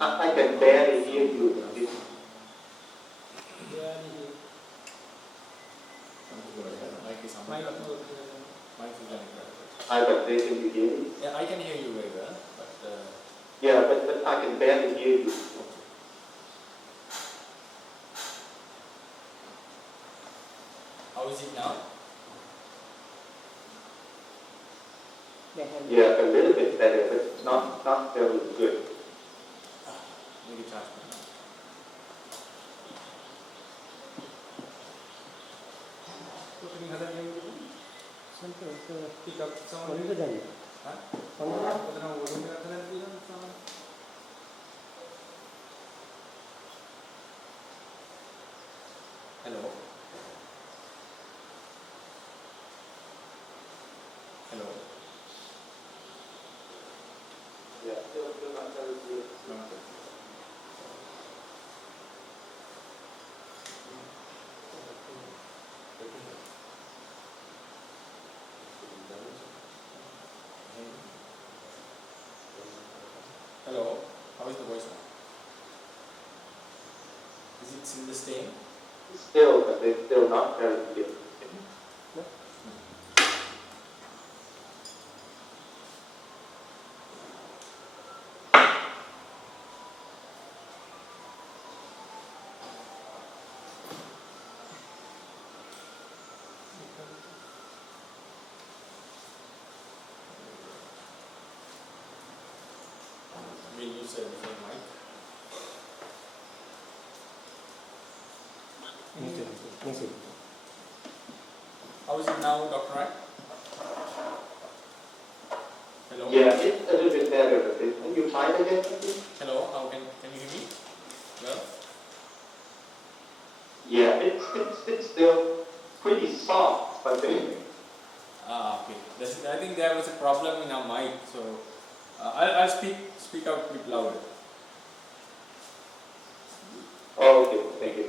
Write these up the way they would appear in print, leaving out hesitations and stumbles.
I can barely hear you. Hi, but they can you hear me? Yeah, I can hear you very well, but yeah, but I can barely hear you. How is it now? Yeah, a little bit better, but not very good. Maybe charge me now. Pick up sound. Hello. Hello. Yeah, still not very good. Hello. How is the voice now? Is it still the same? Still, but it's still not very good. We'll use a different mic. How is it now, Dr. Wright? Hello? Yeah, it's a little bit better, but can you try it again, please? Hello, how can you hear me? Well? Yeah, it's still pretty soft, but then. Okay. I think there was a problem in our mic, so I'll speak out a bit louder. Oh, okay, thank you.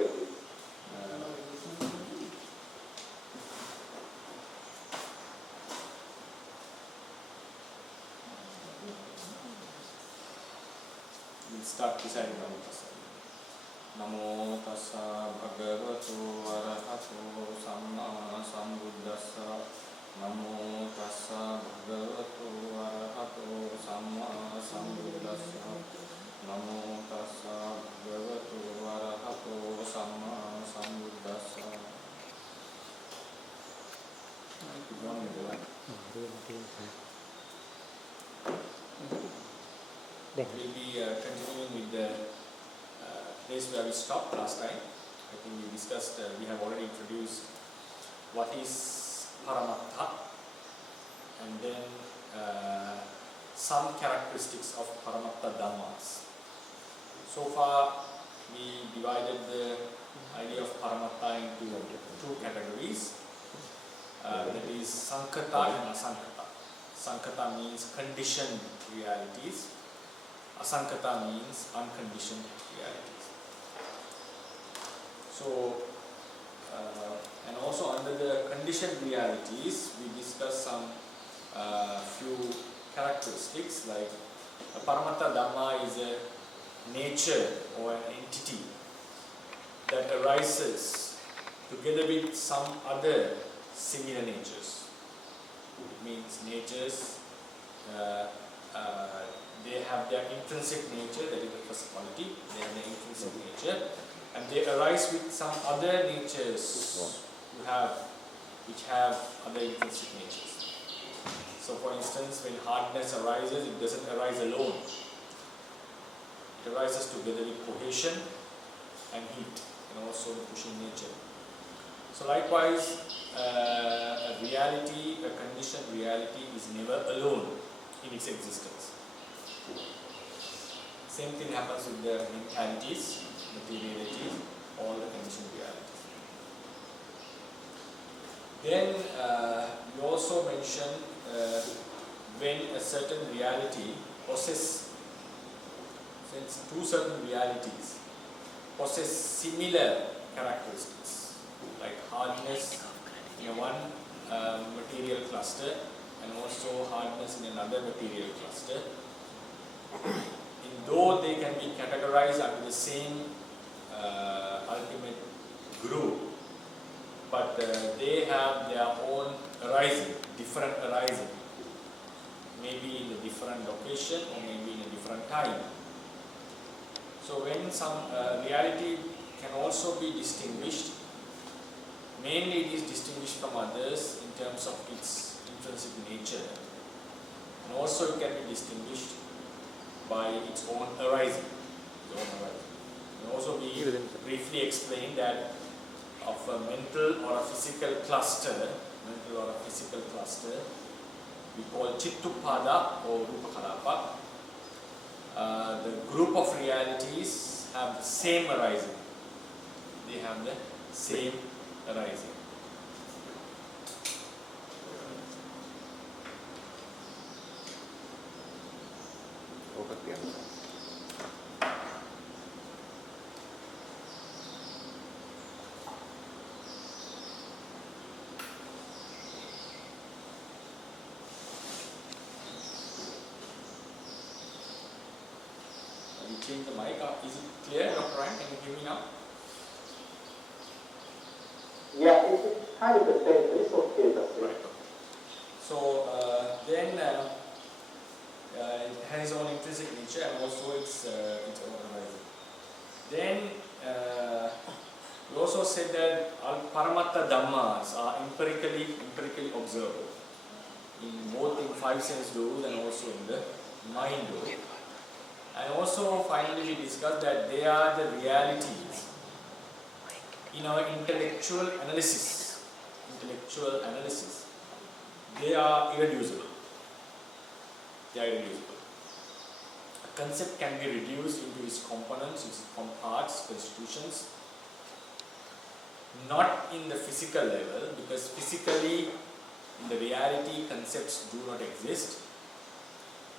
We'll start deciding on this. Namo tassa bhagavato arahato samma sambuddhassa. Namo tassa bhagavato arahato samma sambuddhassa. Namo tassa bhagavato arahato samma sambuddhassa. Good morning, everyone. We'll be continuing with the place where we stopped last time. I think we discussed, we have already introduced what is paramattha, and then some characteristics of paramattha dhammas. So far, we divided the idea of paramattha into two categories. That is sankata and asankata. Sankata means conditioned realities. Asankata means unconditioned realities. So, and also under the conditioned realities, we discussed some few characteristics, like a paramattha dhamma is a nature or an entity that arises together with some other similar natures. It means natures, they have their intrinsic nature, that is the first quality, they have their intrinsic nature, and they arise with some other natures which have other intrinsic natures. So for instance, when hardness arises, it doesn't arise alone. It arises together with cohesion and heat, and also the pushing nature. So likewise, a reality, a conditioned reality is never alone in its existence. Same thing happens with the mentalities, materialities, all the conditioned realities. Then you also mentioned when a certain reality possesses, since two certain realities possess similar characteristics, like hardness in one material cluster and also hardness in another material cluster. Though they can be arise under the same ultimate group, but they have their own arising, different arising, maybe in a different location or maybe in a different time. So when some reality can also be distinguished, mainly it is distinguished from others in terms of its intrinsic nature, and also it can be distinguished by its own arising. And also we briefly explained that of a mental or a physical cluster, we call Chittupada or Rupakalapa. The group of realities have the same arising. They have the same arising. Change the mic up. Is it clear, Dr. Ryan? Can you hear me now? Yeah, it's kind of the same, but it's okay. Right. So then it has its own intrinsic nature and also its own arising. Then we also said that Paramatta Dhammas are empirically observable in both in five sense doors and also in the mind door. And also finally we discussed that they are the realities in our intellectual analysis. They are irreducible. A concept can be reduced into its components, its parts, constitutions, not in the physical level, because physically in the reality concepts do not exist.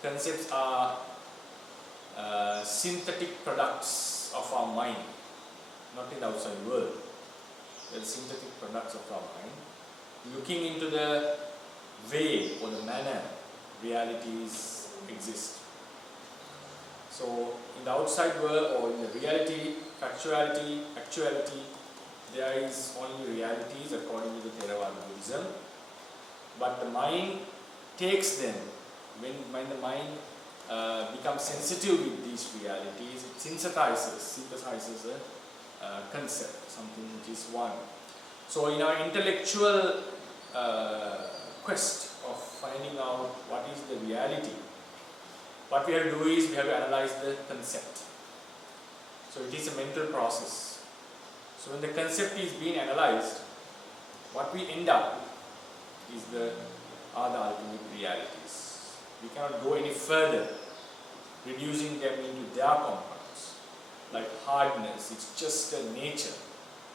Concepts are synthetic products of our mind, not in the outside world. They're synthetic products of our mind, looking into the way or the manner realities exist. So in the outside world or in the reality, factuality, actuality, there is only realities according to the Theravada Buddhism. But the mind takes them, when the mind becomes sensitive with these realities, it synthesizes a concept, something which is one. So in our intellectual quest of finding out what is the reality, what we have to do is we have to analyze the concept. So it is a mental process. So when the concept is being analyzed, what we end up is are the ultimate realities. We cannot go any further, reducing them into their components. Like hardness, it's just a nature,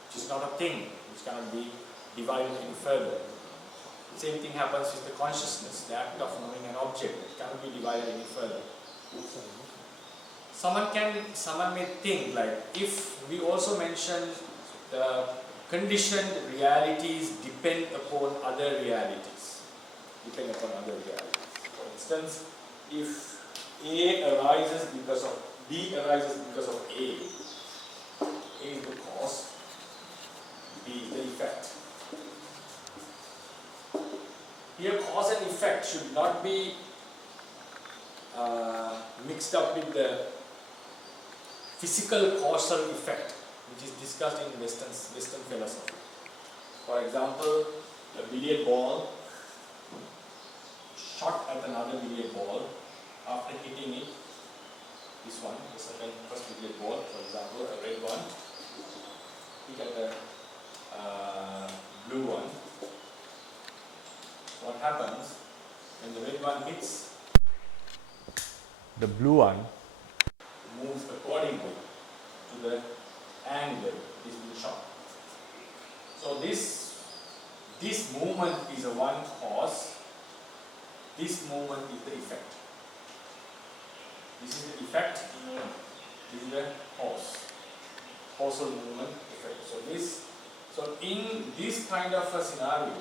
which is not a thing, which cannot be divided any further. Same thing happens with the consciousness, the act of knowing an object, it cannot be divided any further. Someone may think, like, if we also mention the conditioned realities depend upon other realities. For instance, if A arises because of B arises because of A is the cause, B is the effect. Here cause and effect should not be mixed up with the physical causal effect, which is discussed in Western philosophy. For example, a billiard ball shot at another billiard ball. After hitting it, this one, the first billiard ball, for example, a red one, hit at the blue one. What happens when the red one hits? The blue one moves accordingly to the angle it is being shot. So this movement is a one cause. This movement is the effect. This is the effect. This is the cause. Causal movement effect. So in this kind of a scenario,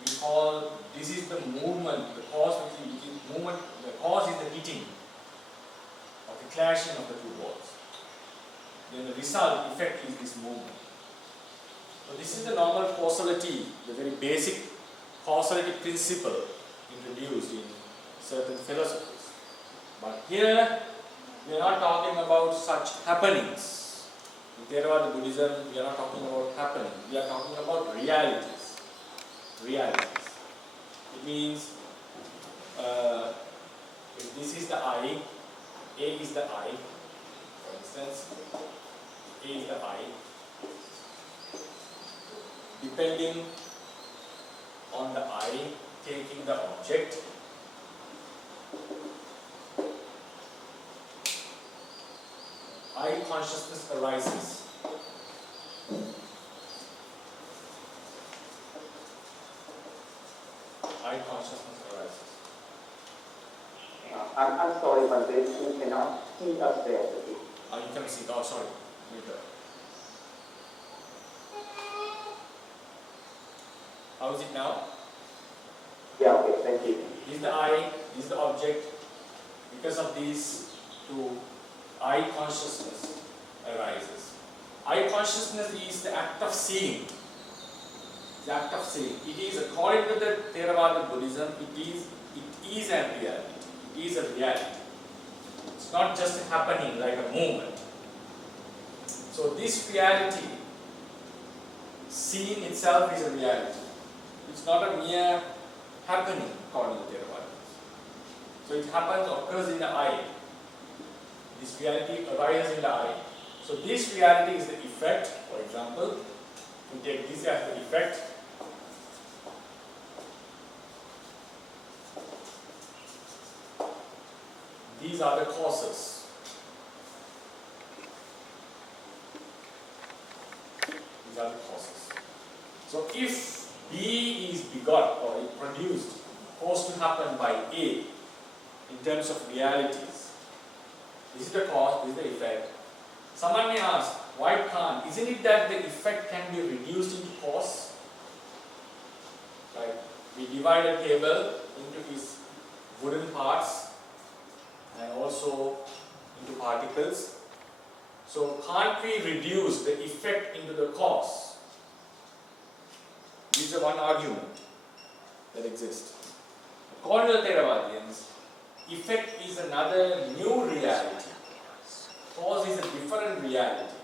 we call this is the movement. The cause is the hitting of the clashing of the two worlds. Then the result, effect, is this movement. So this is the normal causality, the very basic causality principle introduced in certain philosophies. But here, we are not talking about such happenings. In Theravada Buddhism, we are not talking about happenings. We are talking about realities. Realities. It means, if this is the I, A is the I, for instance, A is the I. Depending on the I taking the object, I consciousness arises. I consciousness arises. I'm sorry, but you cannot see us there. You can see. Oh, sorry. Later. How is it now? Yeah, okay, thank you. This is the I, this is the object. Because of these two, I consciousness arises. I consciousness is the act of seeing. The act of seeing. It is, according to the Theravada Buddhism, it is a reality. It is a reality. It's not just happening like a movement. So this reality, seeing itself is a reality. It's not a mere happening according to Theravada. So it happens, occurs in the I. This reality arises in the I. So this reality is the effect. For example, we take this as the effect. These are the causes. These are the causes. So if B is begot or produced, caused to happen by A in terms of realities, this is the cause, this is the effect. Someone may ask, why can't? Isn't it that the effect can be reduced into cause? Right? We divide a table into its wooden parts and also into particles. So can't we reduce the effect into the cause? This is one argument that exists. According to the Theravadians, effect is another new reality. Cause is a different reality.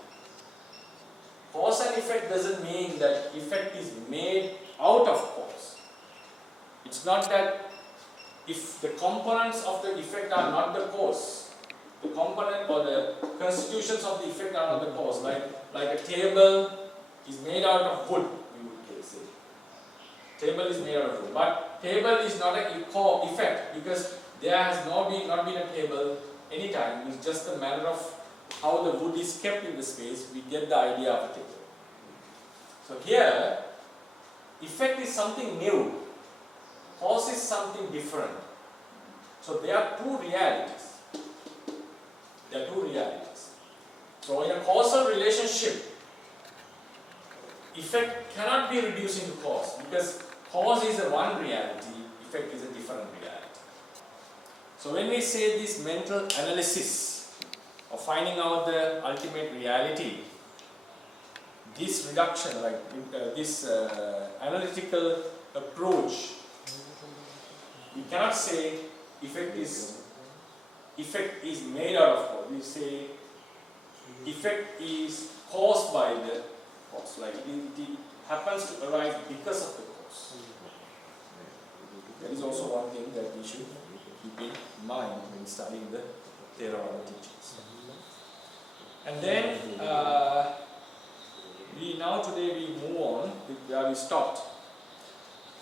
Cause and effect doesn't mean that effect is made out of cause. It's not that if the components of the effect are not the cause, the component or the constitutions of the effect are not the cause. Like a table is made out of wood, we would say. Table is made out of wood. But table is not an effect because there has not been a table anytime. It's just a matter of how the wood is kept in the space, we get the idea of a table. So here, effect is something new. Cause is something different. So there are two realities. There are two realities. So in a causal relationship, effect cannot be reduced into cause because cause is a one reality, effect is a different reality. So when we say this mental analysis of finding out the ultimate reality, this reduction, this analytical approach, we cannot say effect is made out of cause. We say effect is caused by the cause. Like it happens to arise because of the cause. That is also one thing that we should keep in mind when studying the Theravada teachings. And then today we move on with where we stopped.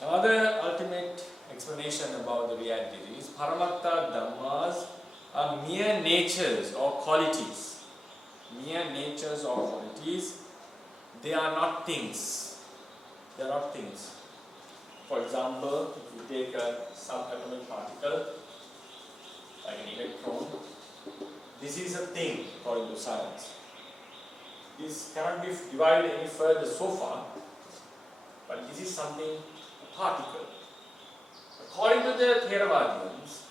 Another ultimate explanation about the reality is Paramatta Dhammas are mere natures or qualities. Mere natures or qualities. They are not things. They are not things. For example, if you take a subatomic particle, like an electron, this is a thing according to science. This cannot be divided any further so far, but this is something, a particle. According to the Theravadians,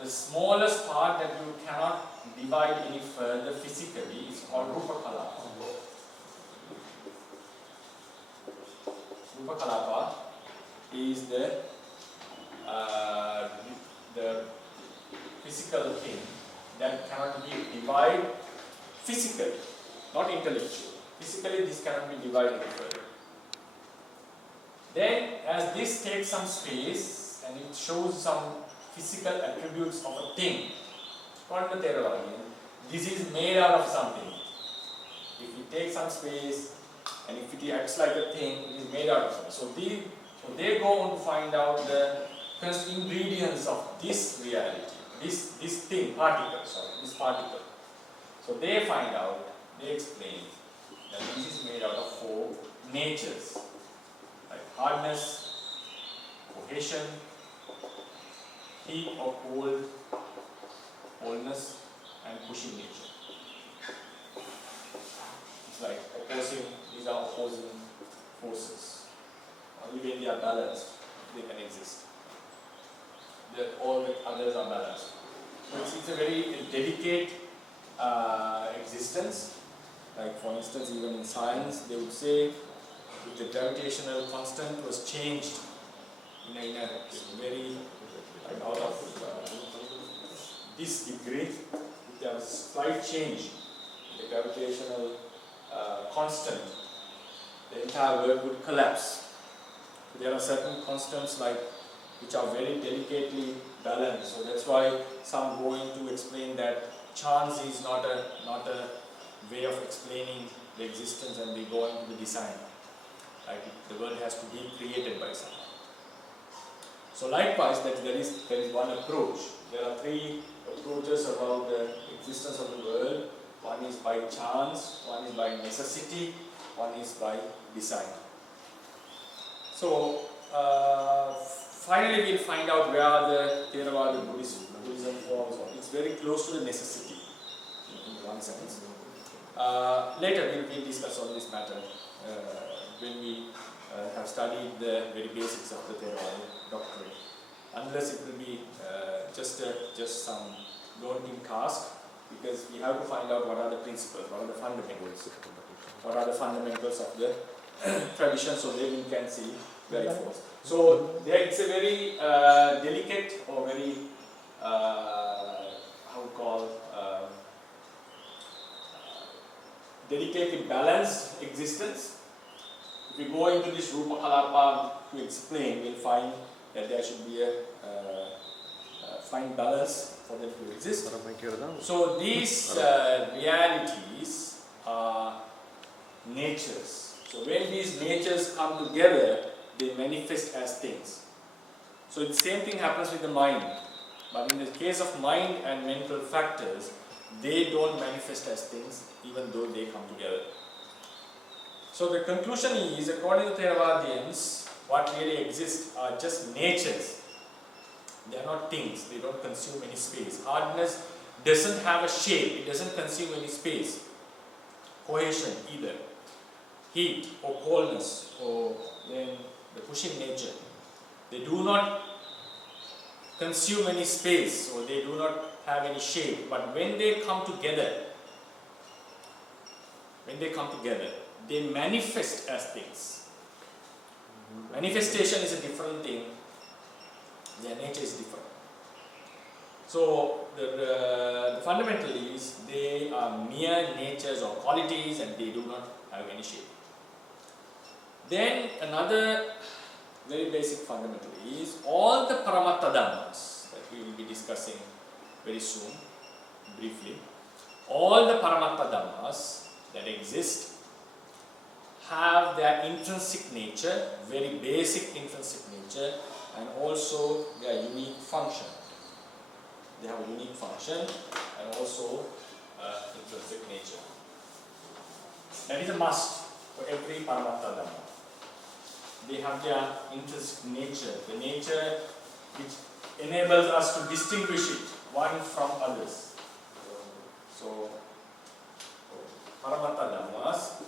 the smallest part that you cannot divide any further physically is called Rupa Kalapa. Rupa Kalapa is the physical thing that cannot be divided physically, not intellectually. Physically, this cannot be divided further. Then, as this takes some space and it shows some physical attributes of a thing, according to Theravada, this is made out of something. If it takes some space and if it acts like a thing, it is made out of something. So they go on to find out the first ingredients of this reality, this thing, this particle. So they find out, they explain that this is made out of 4 natures, like hardness, cohesion, heat or cold, coldness, and pushing nature. It's like opposing, these are opposing forces. Only when they are balanced, they can exist. All the others are balanced. So it's a very delicate existence. Like for instance, even in science, they would say if the gravitational constant was changed in a very out of this degree, if there was a slight change in the gravitational constant, the entire world would collapse. So there are certain constants which are very delicately balanced. So that's why some go into explain that chance is not a way of explaining the existence, and they go into the design. Like the world has to be created by someone. So likewise, that there is one approach. There are 3 approaches about the existence of the world. One is by chance, one is by necessity, one is by design. So finally we'll find out where the Theravada Buddhism falls on. It's very close to the necessity in one sense. Later we'll discuss on this matter when we have studied the very basics of the Theravada doctrine. Unless it will be just some daunting task, because we have to find out what are the principles, what are the fundamentals of the tradition, so then we can see where it falls. So it's a very delicate or very delicately balanced existence. If we go into this Rupa Kalapa to explain, we'll find that there should be a fine balance for them to exist. So these realities are natures. So when these natures come together, they manifest as things. So the same thing happens with the mind. But in the case of mind and mental factors, they don't manifest as things even though they come together. So the conclusion is, according to Theravadians, what really exists are just natures. They are not things, they don't consume any space. Hardness doesn't have a shape, it doesn't consume any space. Cohesion either. Heat or coldness, or then the pushing nature. They do not consume any space, or they do not have any shape. But when they come together, they manifest as things. Manifestation is a different thing. Their nature is different. So the fundamental is they are mere natures or qualities, and they do not have any shape. Then another very basic fundamental is all the Paramatta Dhammas that we will be discussing very soon, briefly. All the Paramatta Dhammas that exist have their intrinsic nature, very basic intrinsic nature, and also their unique function. They have a unique function and also intrinsic nature. That is a must for every Paramatta Dhamma. They have their intrinsic nature, the nature which enables us to distinguish it one from others. So, Paramatta Dhammas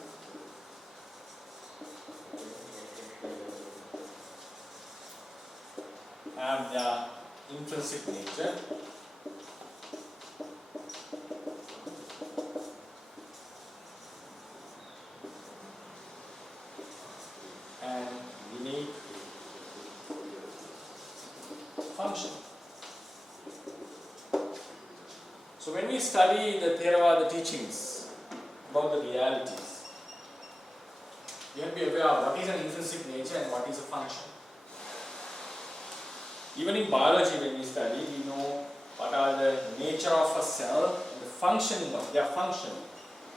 have their intrinsic nature, So when we study the Theravada teachings about the realities, we have to be aware of what is an intrinsic nature and what is a function. Even in biology, when we study, we know what are the nature of a cell and the functioning of their function.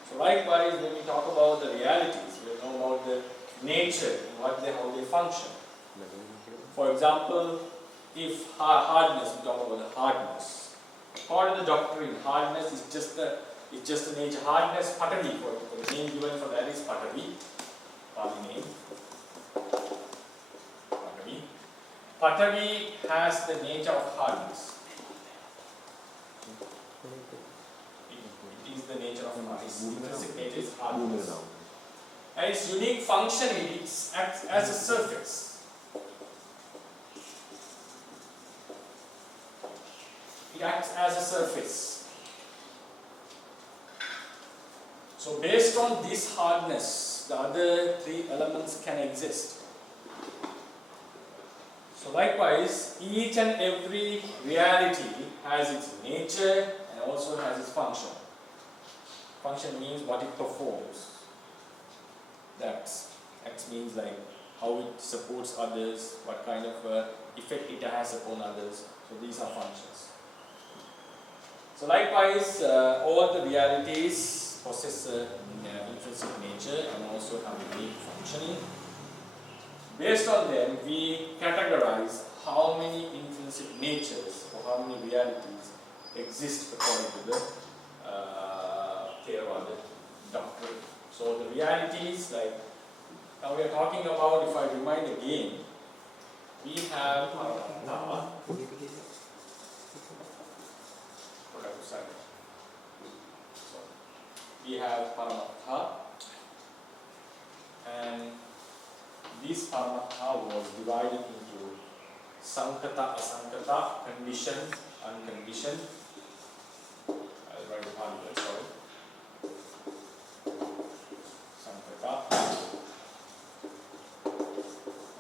So likewise, when we talk about the realities, we know about the nature and how they function. For example, if hardness, we talk about the hardness. Part of the doctrine, hardness is just the nature. Hardness, patavi, for the name given for that is patavi, Pali name. Patavi. Patavi has the nature of hardness. It is the nature of hardness. Intrinsic nature is hardness. And its unique function is acts as a surface. It acts as a surface. So based on this hardness, the other three elements can exist. So likewise, each and every reality has its nature and also has its function. Function means what it performs. X means like how it supports others, what kind of effect it has upon others. So these are functions. So likewise, all the realities possess intrinsic nature and also have a unique functioning. Based on them, we categorize how many intrinsic natures or how many realities exist according to the Theravada doctrine. So the realities, like now we are talking about, if I remind again, we have dhamma. We have paramatha, and this paramatha was divided into sankata, asankata, conditioned, unconditioned. I'll write the Pali word, sorry. Sankata,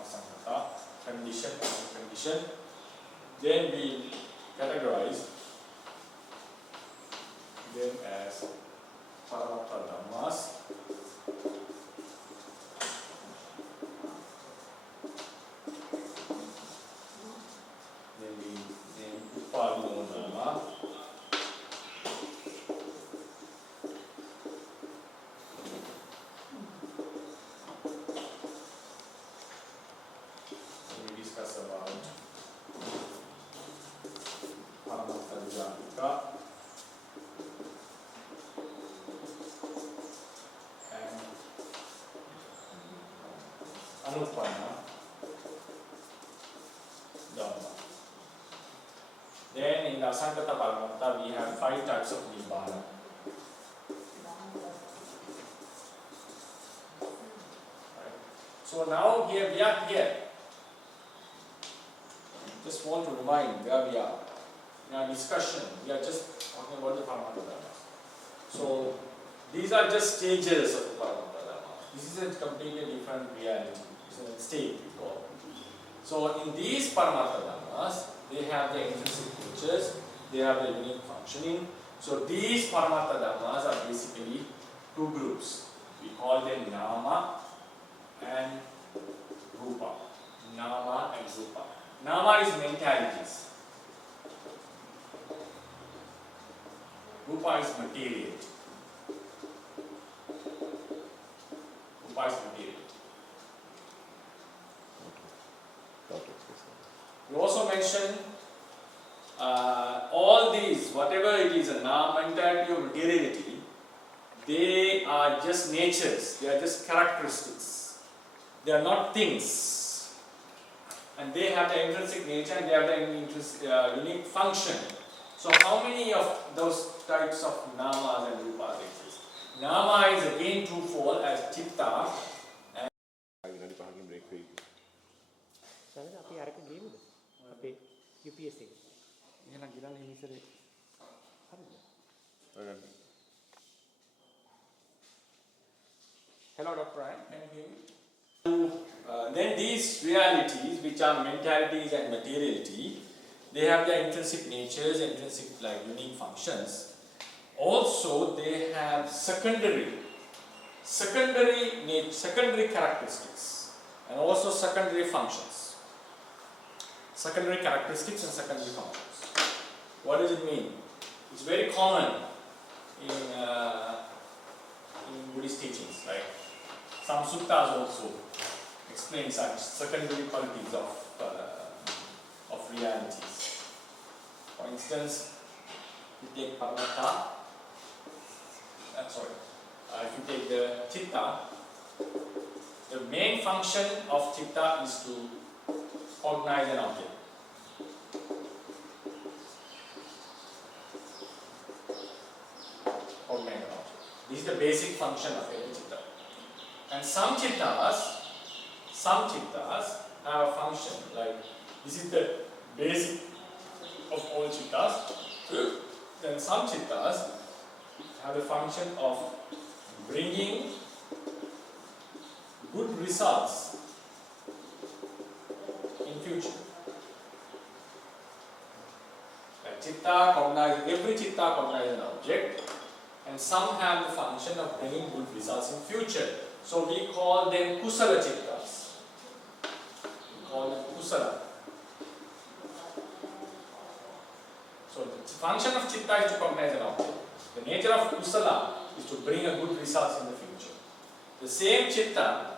asankata, conditioned, unconditioned. Then we categorize them as Paramatta Dhammas, then we name Upadino Dhamma, then we discuss about Paramatta Vijanika, Anupanna Dhamma. Then in the Asankata Paramatta we have 5 types of Nibbana. Right. So now here we are here. Just want to remind where we are. In our discussion, we are just talking about the Paramatta Dhamma. So these are just stages of the Paramatta Dhamma. This is a completely different reality. It's a state we call it. So in these Paramatta Dhammas, they have the intrinsic features, they have the unique functioning. So these Paramatta Dhammas are basically 2 groups. We call them Nama and Rupa. Nama and Rupa. Nama is mentalities. Rupa is material. Rupa is material. We also mentioned all these, whatever it is, a nama, mentality or materiality, they are just natures, they are just characteristics. They are not things. And they have the intrinsic nature and they have the unique function. So how many of those types of namas and rupas exist? Nama is again twofold as chitta and UPSC. Hello, Dr. Ryan, can you hear me? Then these realities, which are mentalities and materiality, they have their intrinsic natures, intrinsic unique functions. Also, they have secondary characteristics and also secondary functions. Secondary characteristics and secondary functions. What does it mean? It's very common in Buddhist teachings. Like some suttas also explain such secondary qualities of realities. For instance, you take Paramattha. If you take the chitta, the main function of chitta is to cognize an object. This is the basic function of every chitta. And some chittas have a function like this is the basic of all chittas. Then some chittas have the function of bringing good results in future. Like every chitta cognizes an object, and some have the function of bringing good results in future. So we call them kusala chittas. We call them kusala. So the function of chitta is to cognize an object. The nature of kusala is to bring a good results in the future. The same chitta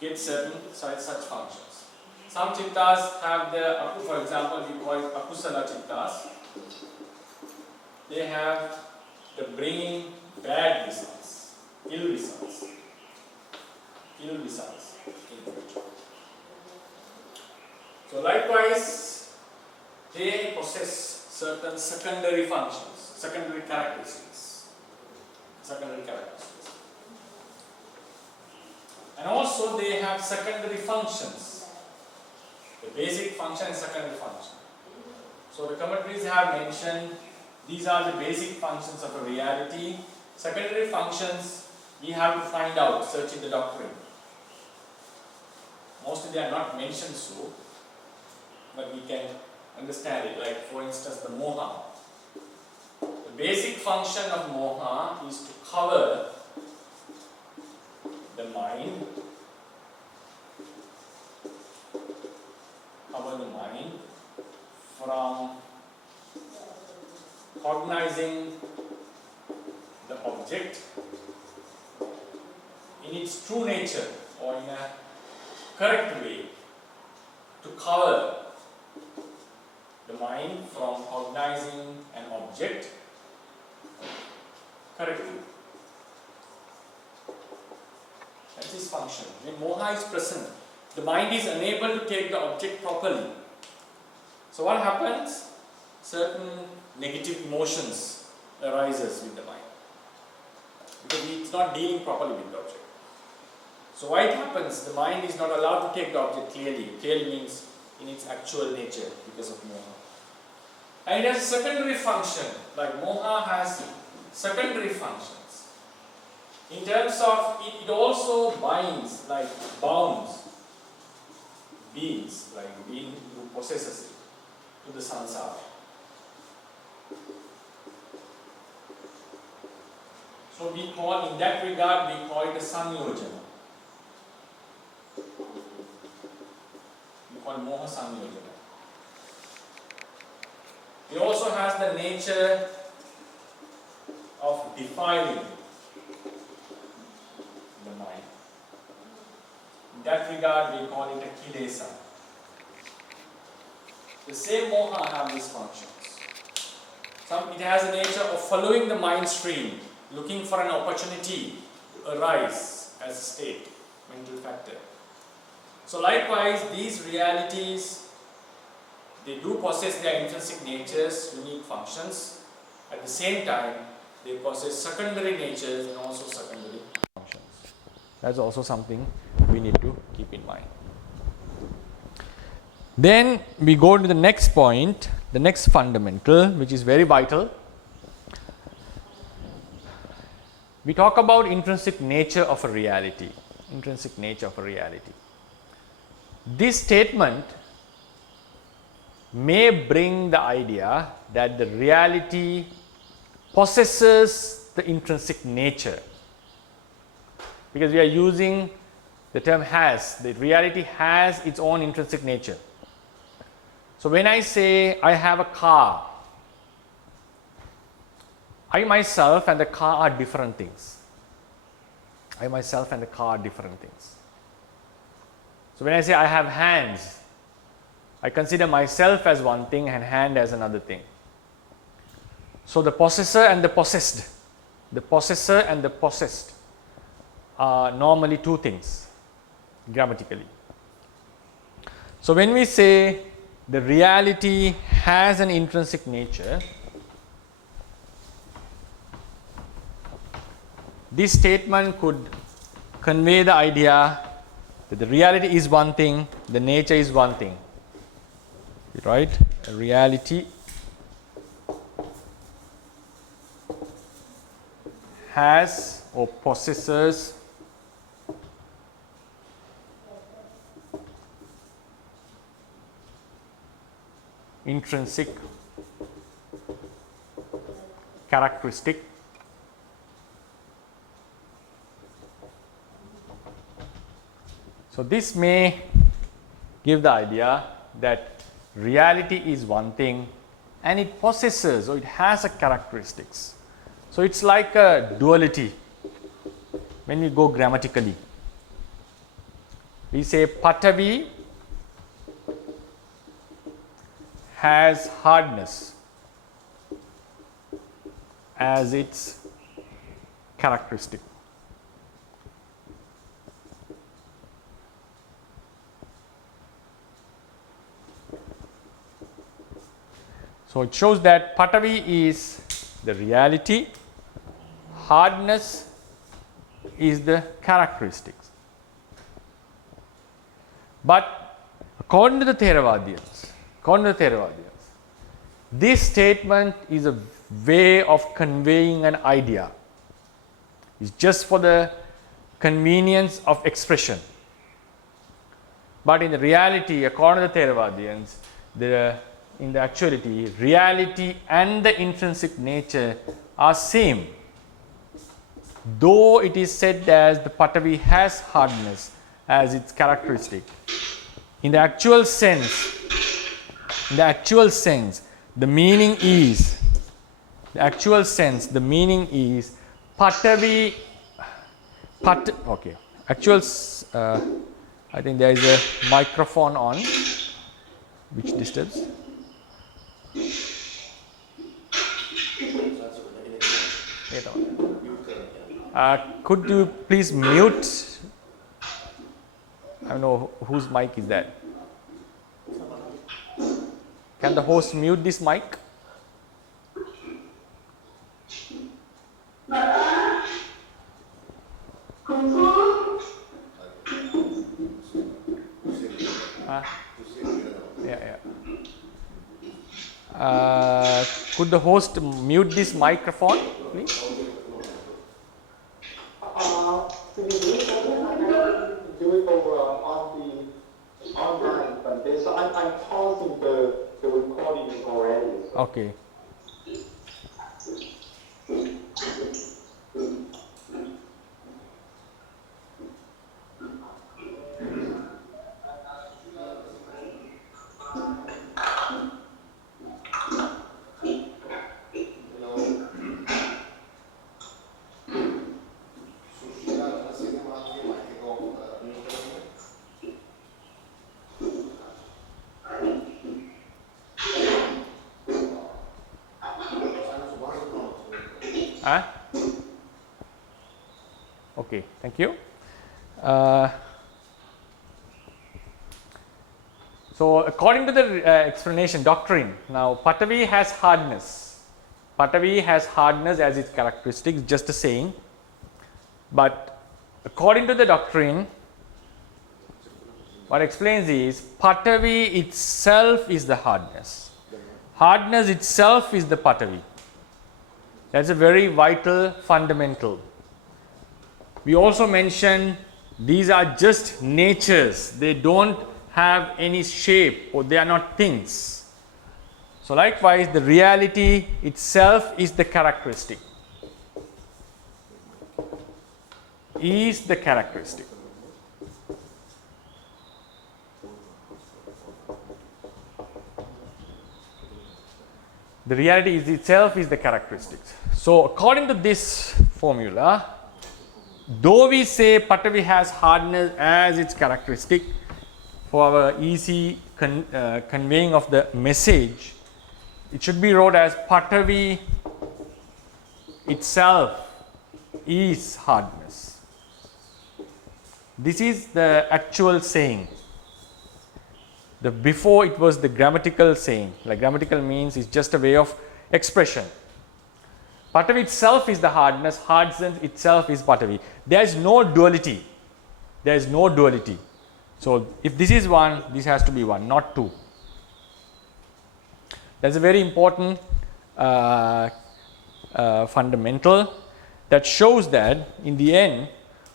gets certain such functions. Some chittas have for example, we call it akusala chittas. They have the bringing bad results, ill results in the future. So likewise, they possess certain secondary functions, secondary characteristics. And also they have secondary functions, the basic function and secondary function. So the commentaries have mentioned these are the basic functions of a reality. Secondary functions we have to find out, searching the doctrine. Mostly they are not mentioned so, but we can understand it. Like for instance, the moha. The basic function of moha is to cover the mind, from cognizing the object in its true nature or in a correct way, to cover the mind from cognizing an object correctly. That's its function. When moha is present, the mind is unable to take the object properly. So what happens? Certain negative emotions arises with the mind, because it's not dealing properly with the object. So why it happens? The mind is not allowed to take the object clearly. Clearly means in its actual nature, because of moha. And it has a secondary function, like moha has secondary functions. In terms of, it also binds, like bounds beings, like being who possesses it, to the samsara. So we call, in that regard, we call it a samyojana. We call it moha samyojana. It also has the nature of defiling the mind. In that regard, we call it a kilesa. The same moha have these functions. It has a nature of following the mind stream, looking for an opportunity to arise as a state, mental factor. So likewise, these realities, they do possess their intrinsic natures, unique functions. At the same time, they possess secondary natures and also secondary functions. That's also something we need to keep in mind. Then we go to the next point, the next fundamental, which is very vital. We talk about intrinsic nature of a reality. Intrinsic nature of a reality. This statement may bring the idea that the reality possesses the intrinsic nature. Because we are using the term has, the reality has its own intrinsic nature. So when I say I have a car, I myself and the car are different things. I myself and the car are different things. So when I say I have hands, I consider myself as one thing and hand as another thing. So the possessor and the possessed are normally two things grammatically. So when we say the reality has an intrinsic nature, this statement could convey the idea that the reality is one thing, the nature is one thing. Right? A reality has or possesses intrinsic characteristic So this may give the idea that reality is one thing and it possesses or it has a characteristics. So it's like a duality when we go grammatically. We say Patavi has hardness as its characteristic. So it shows that Patavi is the reality, hardness is the characteristics. But according to the Theravadians, this statement is a way of conveying an idea. It's just for the convenience of expression. But in the reality, according to the Theravadians, in the actuality, reality and the intrinsic nature are same. Though it is said as the Patavi has hardness as its characteristic, in the actual sense, the meaning is Patavi. Okay. I think there is a microphone on, which disturbs. Could you please mute? I don't know whose mic is that. Can the host mute this mic? Could the host mute this microphone, please? Do it over online, but so I'm pausing the recording already. Okay. Okay, thank you. So according to the explanation, doctrine, now Patavi has hardness. Patavi has hardness as its characteristic, just a saying. But according to the doctrine, what explains is Patavi itself is the hardness. Hardness itself is the Patavi. That's a very vital, fundamental. We also mentioned these are just natures. They don't have any shape or they are not things. So likewise, the reality itself is the characteristic. Is the characteristic. The reality is itself is the characteristics. So according to this formula, though we say Patavi has hardness as its characteristic for our easy conveying of the message, it should be wrote as Patavi itself is hardness. This is the actual saying. The before it was the grammatical saying. Like grammatical means it's just a way of expression. Patavi itself is the hardness. Hardness itself is Patavi. There is no duality. There is no duality. So if this is one, this has to be one, not two. That's a very important fundamental that shows that in the end,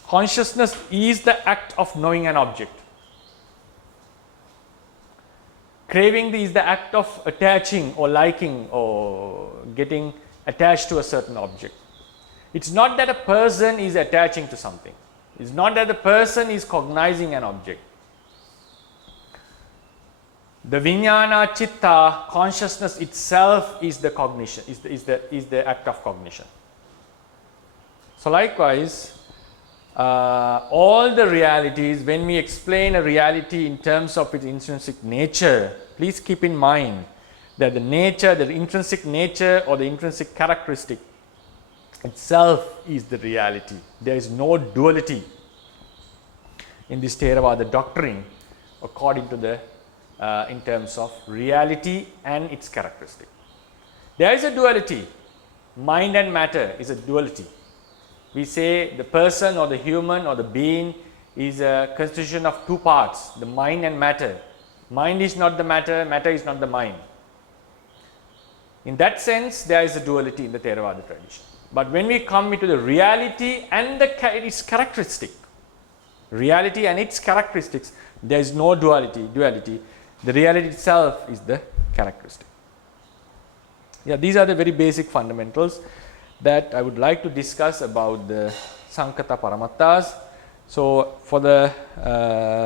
consciousness is the act of knowing an object. Craving is the act of attaching or liking or getting attached to a certain object. It's not that a person is attaching to something. It's not that the person is cognizing an object. The vijnana chitta, consciousness itself is the cognition, is the act of cognition. So likewise, all the realities, when we explain a reality in terms of its intrinsic nature, please keep in mind that the nature, the intrinsic nature or the intrinsic characteristic itself is the reality. There is no duality in this Theravada doctrine according to the in terms of reality and its characteristic. There is a duality. Mind and matter is a duality. We say the person or the human or the being is a constitution of two parts, the mind and matter. Mind is not the matter, matter is not the mind. In that sense, there is a duality in the Theravada tradition. But when we come into the reality and its characteristic, reality and its characteristics, there is no duality. The reality itself is the characteristic. Yeah, these are the very basic fundamentals that I would like to discuss about the Sankhata Paramattas. So for the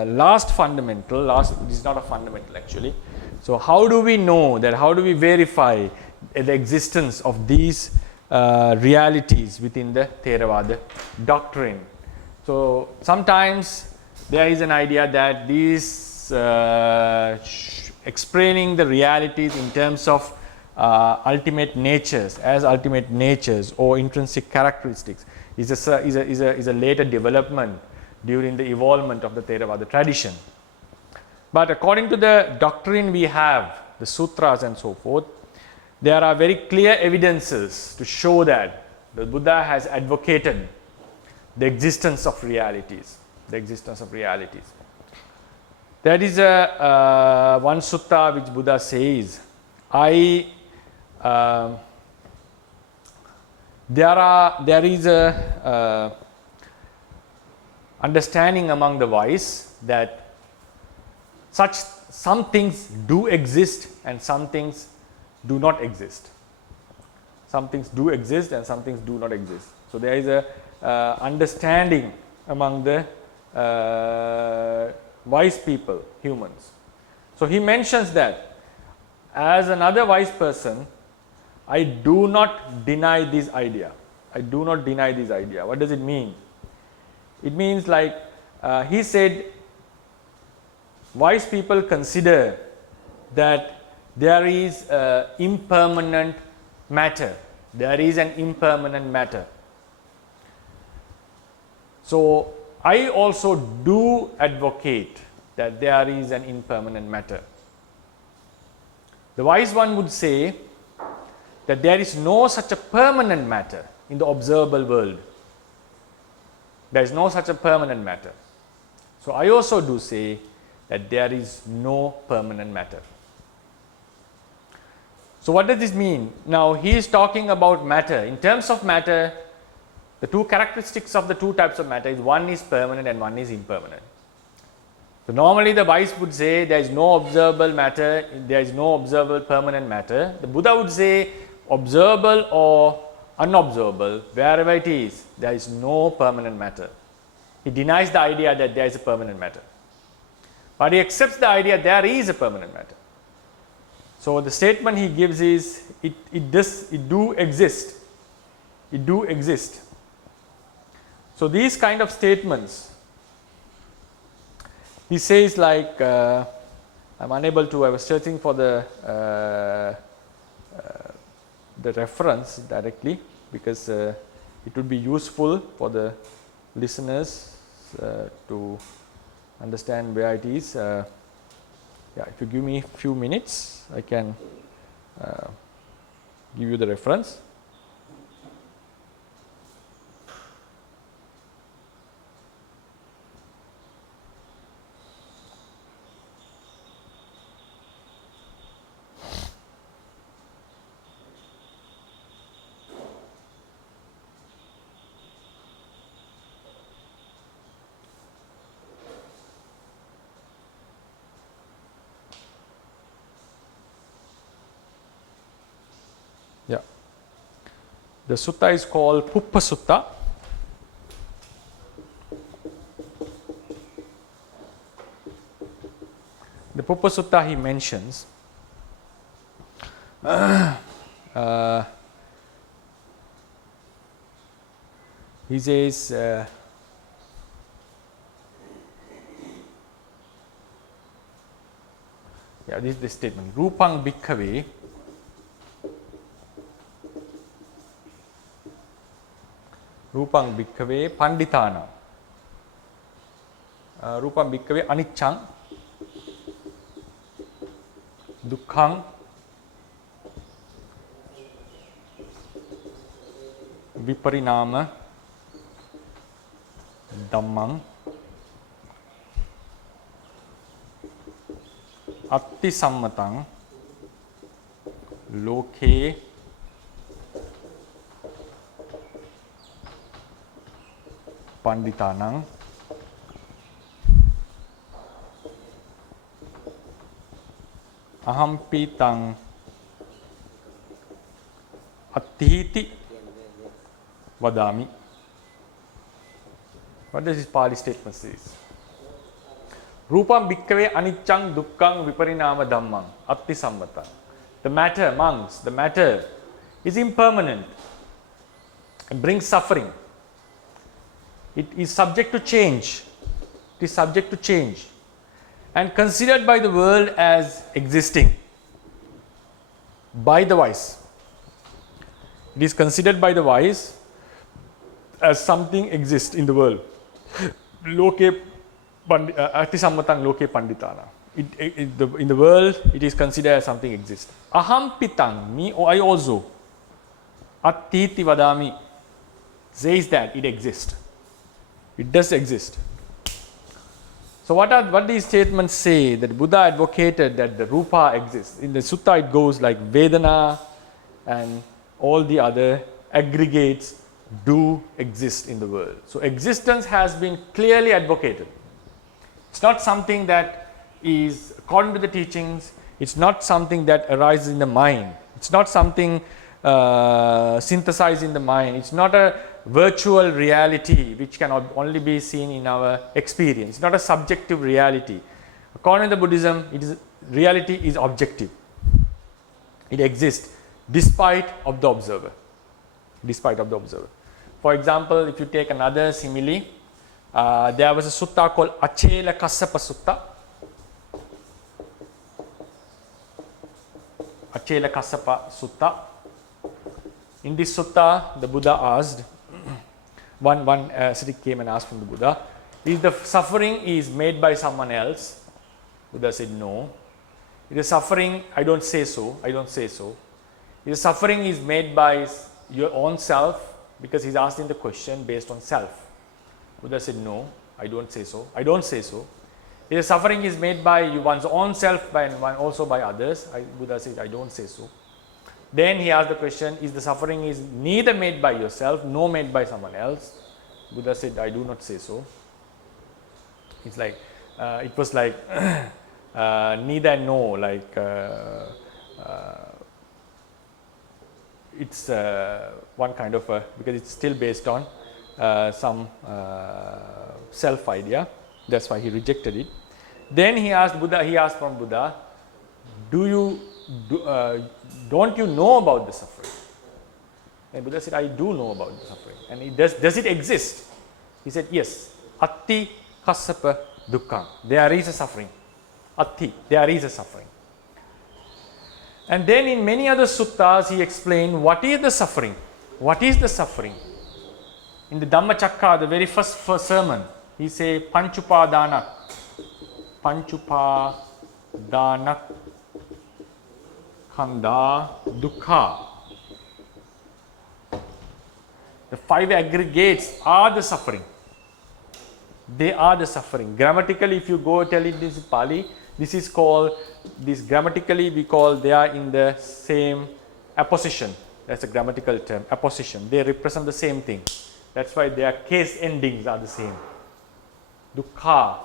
last fundamental, this is not a fundamental actually. So how do we know that, how do we verify the existence of these realities within the Theravada doctrine? So sometimes there is an idea that these explaining the realities in terms of ultimate natures or intrinsic characteristics is a later development during the evolvement of the Theravada tradition. But according to the doctrine we have, the sutras and so forth, there are very clear evidences to show that the Buddha has advocated the existence of realities. That is one sutta which Buddha says, there is a understanding among the wise that some things do exist and some things do not exist. Some things do exist and some things do not exist. So there is a understanding among the wise people, humans. So he mentions that as another wise person, I do not deny this idea. What does it mean? It means like he said, wise people consider that there is impermanent matter. There is an impermanent matter. So I also do advocate that there is an impermanent matter. The wise one would say that there is no such a permanent matter in the observable world. There is no such a permanent matter. So I also do say that there is no permanent matter. So what does this mean? Now he is talking about matter. In terms of matter, the two characteristics of the two types of matter is one is permanent and one is impermanent. So normally the wise would say there is no observable matter, there is no observable permanent matter. The Buddha would say observable or unobservable, wherever it is, there is no permanent matter. He denies the idea that there is a permanent matter. But he accepts the idea there is a permanent matter. So the statement he gives is, it do exist. It do exist. So these kind of statements, he says like, I'm unable to, I was searching for the reference directly, because it would be useful for the listeners to understand where it is. Yeah, if you give me a few minutes, I can give you the reference. Yeah, the sutta is called Puppa Sutta. The Puppa Sutta he mentions he says yeah, this is the statement, Rupang Bhikkhave Rupang Bhikkhave Panditana Rupang Bhikkhave Aniccang Dukkhang Viparinama Dhammang Atti Sammatang Loke Panditanang Ahampi tang attihiti vadami. What does this Pali statement say? Rupam bhikkhave aniccang dukkhang viparinama dhammang atti sammatang. The matter, monks, the matter is impermanent and brings suffering. It is subject to change. It is subject to change and considered by the world as existing by the wise. It is considered by the wise as something exists in the world. Loke ati sammatang loke panditana. In the world, it is considered as something exists. Aham pitang, me, or I also. Attiti vadami says that it exists. It does exist. So what these statements say? That Buddha advocated that the rupa exists. In the sutta it goes like Vedana and all the other aggregates do exist in the world. So existence has been clearly advocated. It's not something that is according to the teachings. It's not something that arises in the mind. It's not something synthesized in the mind. It's not a virtual reality which can only be seen in our experience. It's not a subjective reality. According to Buddhism, reality is objective. It exists despite of the observer. Despite of the observer. For example, if you take another simile, there was a sutta called Achela Kassapa Sutta. Achela Kassapa Sutta. In this sutta, the Buddha asked, one ascetic came and asked from the Buddha, is the suffering is made by someone else? Buddha said no. If the suffering, I don't say so. If the suffering is made by your own self, because he's asking the question based on self. Buddha said no, I don't say so. If the suffering is made by one's own self and also by others, Buddha said I don't say so. Then he asked the question, is the suffering is neither made by yourself nor made by someone else? Buddha said, I do not say so. It's like it was like neither and no, like it's one kind of because it's still based on some self idea. That's why he rejected it. Then he asked Buddha, he asked from Buddha, don't you know about the suffering? And Buddha said, I do know about the suffering. And does it exist? He said, yes. Atti kassapa dukkha. There is a suffering. Atti, there is a suffering. And then in many other suttas he explained what is the suffering. What is the suffering? In the Dhammacakka, the very first sermon, he says Panchupadana. Panchupadana Khanda Dukkha. The 5 aggregates are the suffering. They are the suffering. Grammatically, if you go tell it this in Pali, this is called, this grammatically we call they are in the same apposition. That's a grammatical term, apposition. They represent the same thing. That's why their case endings are the same. Dukkha,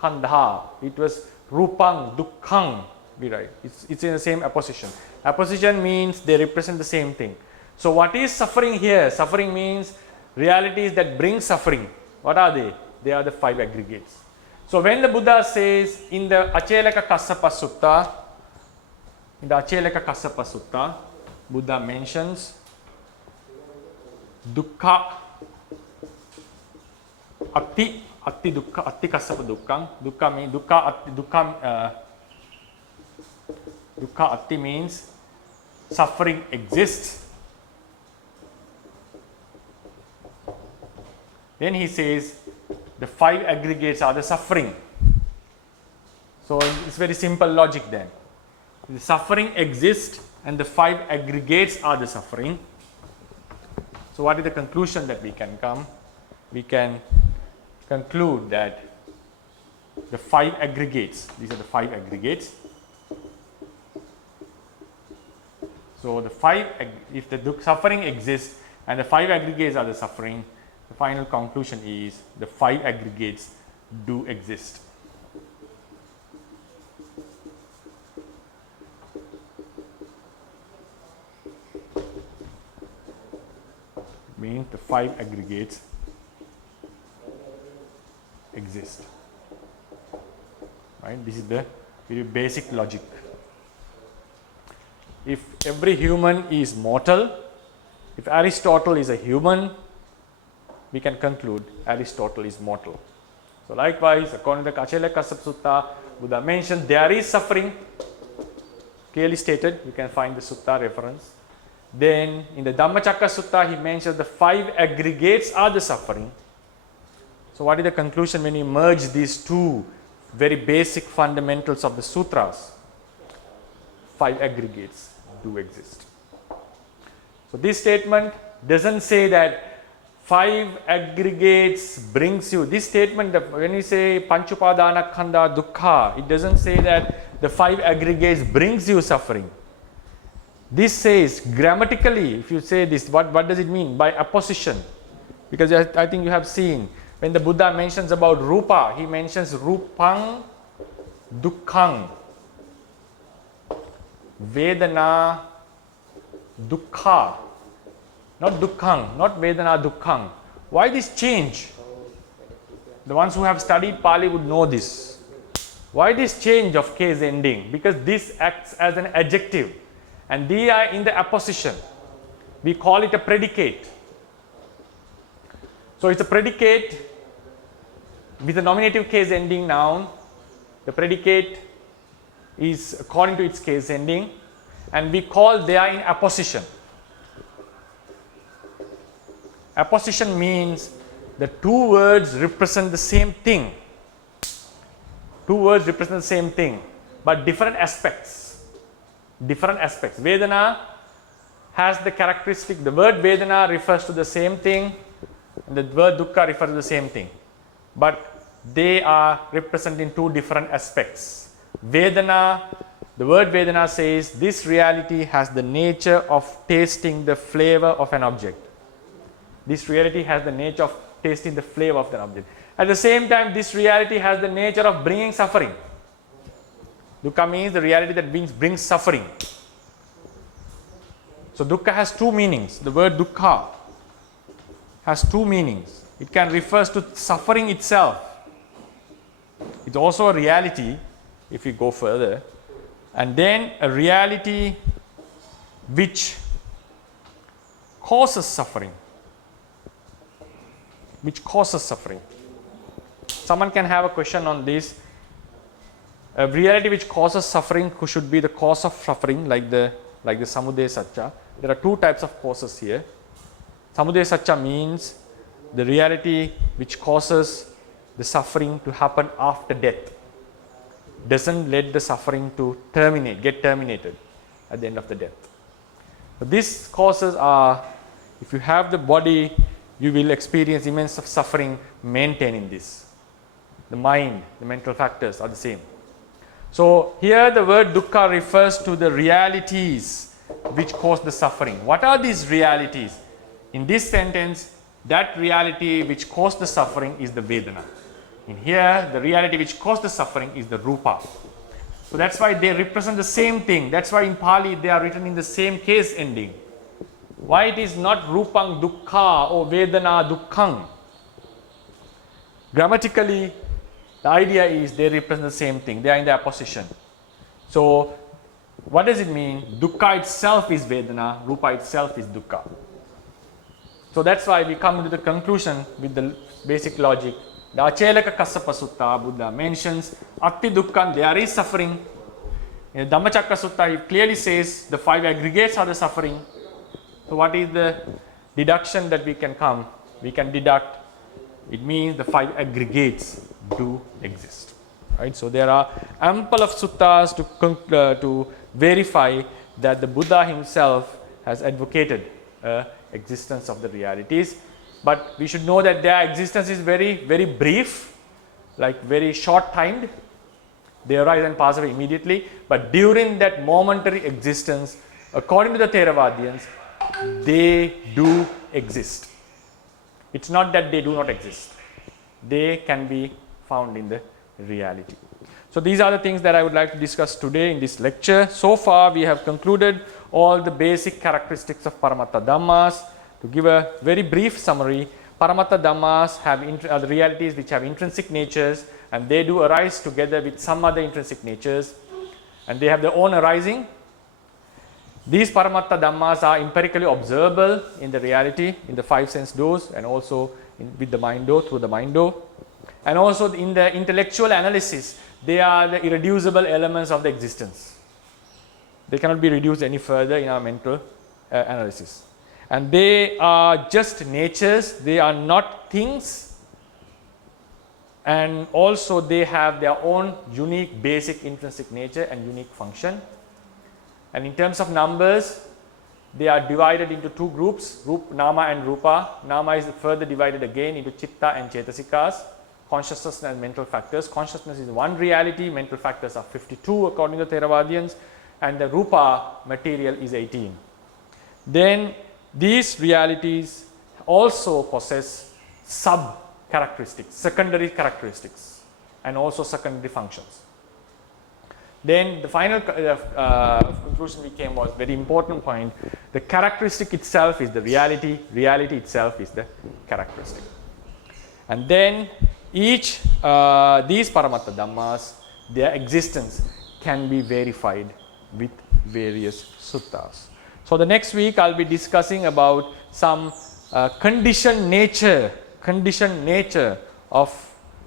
Khandha. It was Rupang, Dukkhang. We write. It's in the same apposition. Apposition means they represent the same thing. So what is suffering here? Suffering means realities that bring suffering. What are they? They are the 5 aggregates. So when the Buddha says in the Achelaka Kassapa Sutta, Buddha mentions dukkha, atti dukkha, atti kassapa dukkhang. Dukkha means dukkha atti means suffering exists. Then he says the 5 aggregates are the suffering. So it's very simple logic then. The suffering exists and the 5 aggregates are the suffering. So what is the conclusion that we can come? We can conclude that the 5 aggregates, these are the 5 aggregates. So the 5, if the suffering exists and the 5 aggregates are the suffering, the final conclusion is the 5 aggregates do exist. It means the 5 aggregates exist. Right? This is the very basic logic. If every human is mortal, if Aristotle is a human, we can conclude Aristotle is mortal. So likewise, according to the Achelaka Kassapa Sutta, Buddha mentioned there is suffering, clearly stated, you can find the sutta reference. Then in the Dhammacakka Sutta, he mentions the 5 aggregates are the suffering. So what is the conclusion when you merge these 2 very basic fundamentals of the sutras? 5 aggregates do exist. So this statement doesn't say that 5 aggregates brings you. This statement, when you say Panchupadana Khanda Dukkha, it doesn't say that the 5 aggregates brings you suffering. This says grammatically, if you say this, what does it mean? By apposition. Because I think you have seen, when the Buddha mentions about Rupa, he mentions Rupang Dukkhang. Vedana Dukkha. Not Dukkhang, not Vedana Dukkhang. Why this change? The ones who have studied Pali would know this. Why this change of case ending? Because this acts as an adjective and they are in the apposition. We call it a predicate. So it's a predicate with a nominative case ending noun. The predicate is according to its case ending and we call they are in apposition. Apposition means the 2 words represent the same thing. 2 words represent the same thing, but different aspects. Different aspects. Vedana has the characteristic, the word Vedana refers to the same thing, and the word Dukkha refers to the same thing. But they are representing 2 different aspects. Vedana, the word Vedana says this reality has the nature of tasting the flavor of an object. This reality has the nature of tasting the flavor of the object. At the same time, this reality has the nature of bringing suffering. Dukkha means the reality that brings suffering. So dukkha has two meanings. The word dukkha has two meanings. It can refer to suffering itself. It's also a reality if we go further. And then a reality which causes suffering. Which causes suffering. Someone can have a question on this. A reality which causes suffering should be the cause of suffering, like the samudaya satcha. There are two types of causes here. Samudaya satcha means the reality which causes the suffering to happen after death. Doesn't let the suffering to get terminated at the end of the death. But these causes are, if you have the body, you will experience immense of suffering maintaining this. The mind, the mental factors are the same. So here the word dukkha refers to the realities which cause the suffering. What are these realities? In this sentence, that reality which caused the suffering is the vedana. In here, the reality which caused the suffering is the rupa. So that's why they represent the same thing. That's why in Pali they are written in the same case ending. Why it is not rupang dukkha or vedana dukkhang? Grammatically, the idea is they represent the same thing. They are in their opposition. So what does it mean? Dukkha itself is vedana, rupa itself is dukkha. So that's why we come to the conclusion with the basic logic. The Achelaka Kassapa Sutta, Buddha mentions Atti Dukkhan, there is suffering. In the Dhammacakka Sutta, it clearly says the five aggregates are the suffering. So what is the deduction that we can deduct? It means the five aggregates do exist. Right? So there are ample of suttas to verify that the Buddha himself has advocated existence of the realities. But we should know that their existence is very, very brief, like very short timed. They arise and pass away immediately. But during that momentary existence, according to the Theravadians, they do exist. It's not that they do not exist. They can be found in the reality. So these are the things that I would like to discuss today in this lecture. So far we have concluded all the basic characteristics of Paramattha Dhammas. To give a very brief summary, Paramattha Dhammas have the realities which have intrinsic natures, and they do arise together with some other intrinsic natures, and they have their own arising. These Paramattha Dhammas are empirically observable in the reality, in the five sense doors, and also with the mind door, through the mind door. And also in the intellectual analysis, they are the irreducible elements of the existence. They cannot be reduced any further in our mental analysis. And they are just natures, they are not things, and also they have their own unique basic intrinsic nature and unique function. And in terms of numbers, they are divided into two groups, Nama and Rupa. Nama is further divided again into Chitta and Cetasikas, consciousness and mental factors. Consciousness is one reality, mental factors are 52 according to Theravadians, and the Rupa material is 18. Then these realities also possess sub-characteristics, secondary characteristics, and also secondary functions. Then the final conclusion we came was very important point. The characteristic itself is the reality, reality itself is the characteristic. And then each, these Paramattha Dhammas, their existence can be verified with various suttas. So the next week I'll be discussing about some conditioned nature of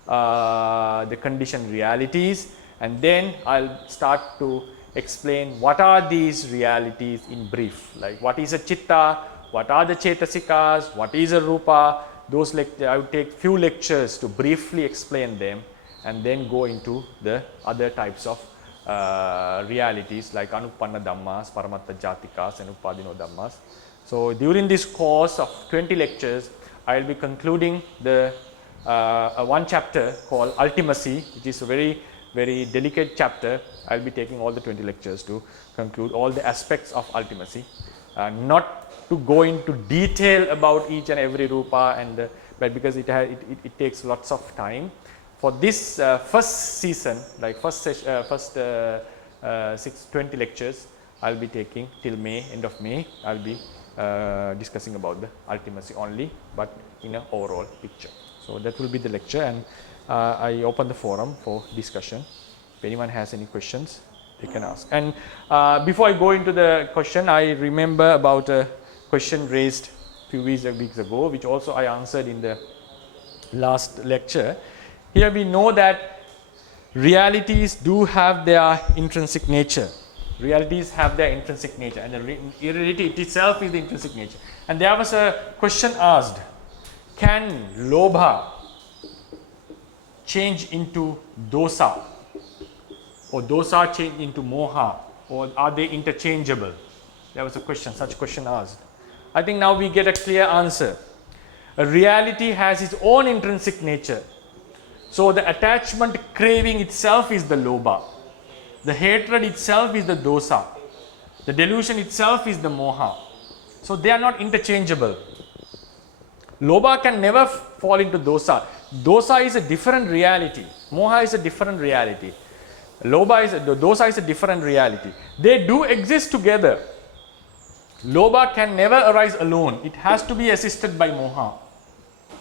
the conditioned realities, and then I'll start to explain what are these realities in brief, like what is a chitta, what are the cetasikas, what is a rupa. Those I would take few lectures to briefly explain them, and then go into the other types of realities like Anupanna Dhammas, Paramattha Jatikas, and Upadino Dhammas. So during this course of 20 lectures, I will be concluding the one chapter called Ultimacy, which is a very, very delicate chapter. I will be taking all the 20 lectures to conclude all the aspects of ultimacy, not to go into detail about each and every rupa, and but because it takes lots of time. For this first season, like first 20 lectures, I'll be taking till May, end of May. I'll be discussing about the ultimacy only, but in an overall picture. So that will be the lecture, and I open the forum for discussion. If anyone has any questions, they can ask. And before I go into the question, I remember about a question raised a few weeks ago, which also I answered in the last lecture. Here we know that realities do have their intrinsic nature. Realities have their intrinsic nature, and the reality itself is the intrinsic nature. And there was a question asked, can lobha change into dosa, or dosa change into moha, or are they interchangeable? There was a question, such question asked. I think now we get a clear answer. A reality has its own intrinsic nature. So the attachment craving itself is the lobha. The hatred itself is the dosa. The delusion itself is the moha. So they are not interchangeable. Lobha can never fall into dosa. Dosa is a different reality. Moha is a different reality. Dosa is a different reality. They do exist together. Lobha can never arise alone. It has to be assisted by moha.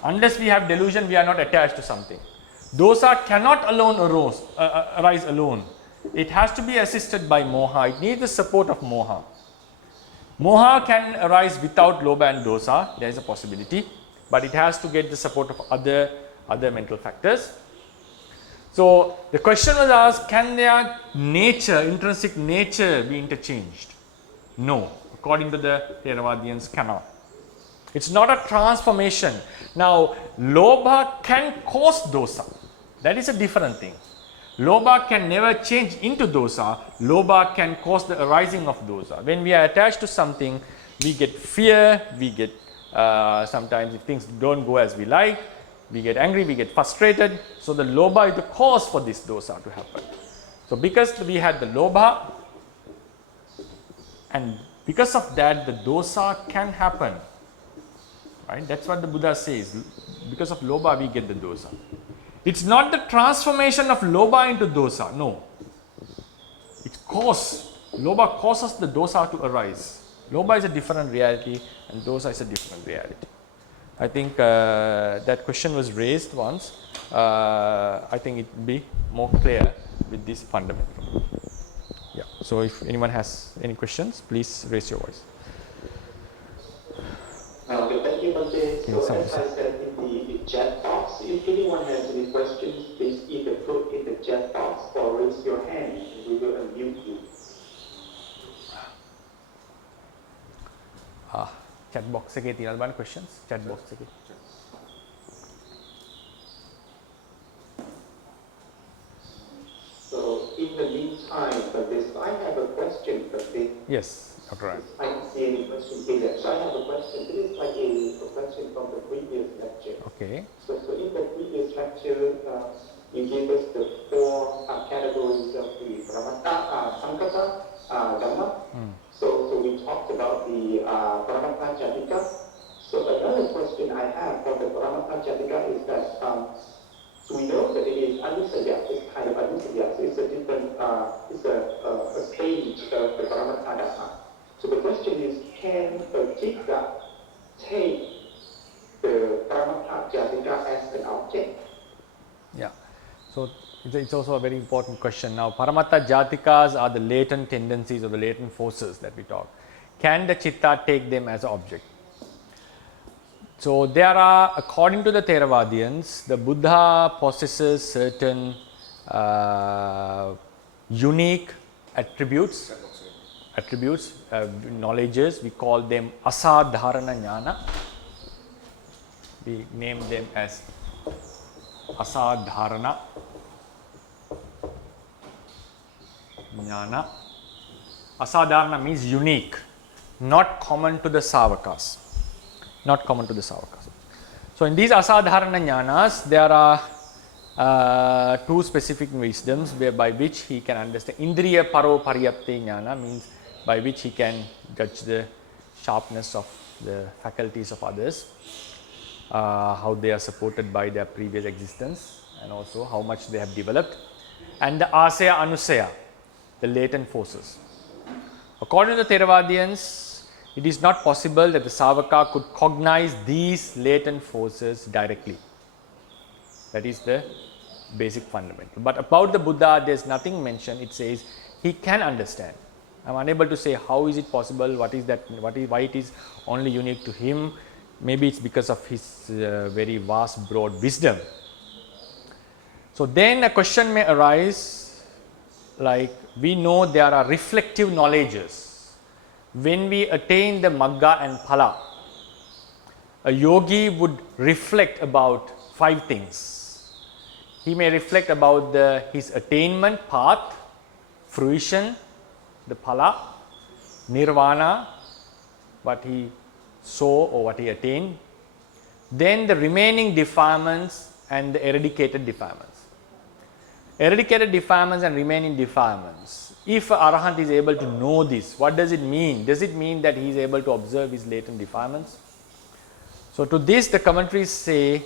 Unless we have delusion, we are not attached to something. Dosa cannot alone arise alone. It has to be assisted by moha. It needs the support of moha. Moha can arise without lobha and dosa. There is a possibility, but it has to get the support of other mental factors. So the question was asked, can their nature, intrinsic nature, be interchanged? No, according to the Theravadians, cannot. It's not a transformation. Now, lobha can cause dosa. That is a different thing. Lobha can never change into dosa. Lobha can cause the arising of dosa. When we are attached to something, we get fear, we get sometimes if things don't go as we like, we get angry, we get frustrated. So the lobha is the cause for this dosa to happen. So because we had the lobha, and because of that the dosa can happen. Right? That's what the Buddha says. Because of lobha we get the dosa. It's not the transformation of lobha into dosa. No. It's cause. Lobha causes the dosa to arise. Lobha is a different reality and dosa is a different reality. I think that question was raised once. I think it will be more clear with this fundamental. Yeah. So if anyone has any questions, please raise your voice. Thank you, Bhante. So as I said in the chat box, if anyone has any questions, please either put in the chat box or raise your hand and we will unmute you. Chat box එකේ තියෙනවා බලන්න questions chat box එකේ. So in the meantime, for this, I have a question for this. Yes, Dr. Ryan. I don't see any question here. So I have a question. This is like a question from the previous lecture. Okay. So in the previous lecture, you gave us the four categories of the Paramata, Sankata, Dhamma. So we talked about the Paramata Jatika. So another question I have for the Paramata Jatika is that so we know that it is Anusaya, it's kind of Anusaya, so it's a different, it's a stage of the Paramata Dhamma. So the question is, can a Jika take the Paramata Jatika as an object? Yeah. So it's also a very important question. Now, Paramatta Jatikas are the latent tendencies or the latent forces that we talk. Can the Chitta take them as an object? So there are, according to the Theravadians, the Buddha possesses certain unique attributes, knowledges. We call them asadharana jnana. We name them as asadharana jnana. Asadharana means unique, not common to the Savakas. Not common to the Savakas. So in these asadharana jnanas, there are two specific wisdoms by which he can understand. Indriya paro paryapte jnana means by which he can judge the sharpness of the faculties of others, how they are supported by their previous existence, and also how much they have developed, and the asaya anusaya, the latent forces. According to the Theravadians, it is not possible that the Savaka could cognize these latent forces directly. That is the basic fundamental. But about the Buddha, there is nothing mentioned. It says he can understand. I am unable to say how is it possible, what is that, why it is only unique to him. Maybe it's because of his very vast, broad wisdom. So then a question may arise, like we know there are reflective knowledges. When we attain the Magga and Phala, a yogi would reflect about 5 things. He may reflect about his attainment path, fruition, the Phala, Nirvana, what he saw or what he attained, then the remaining defilements and the eradicated defilements. Eradicated defilements and remaining defilements. If an Arahant is able to know this, what does it mean? Does it mean that he is able to observe his latent defilements? So to this the commentaries say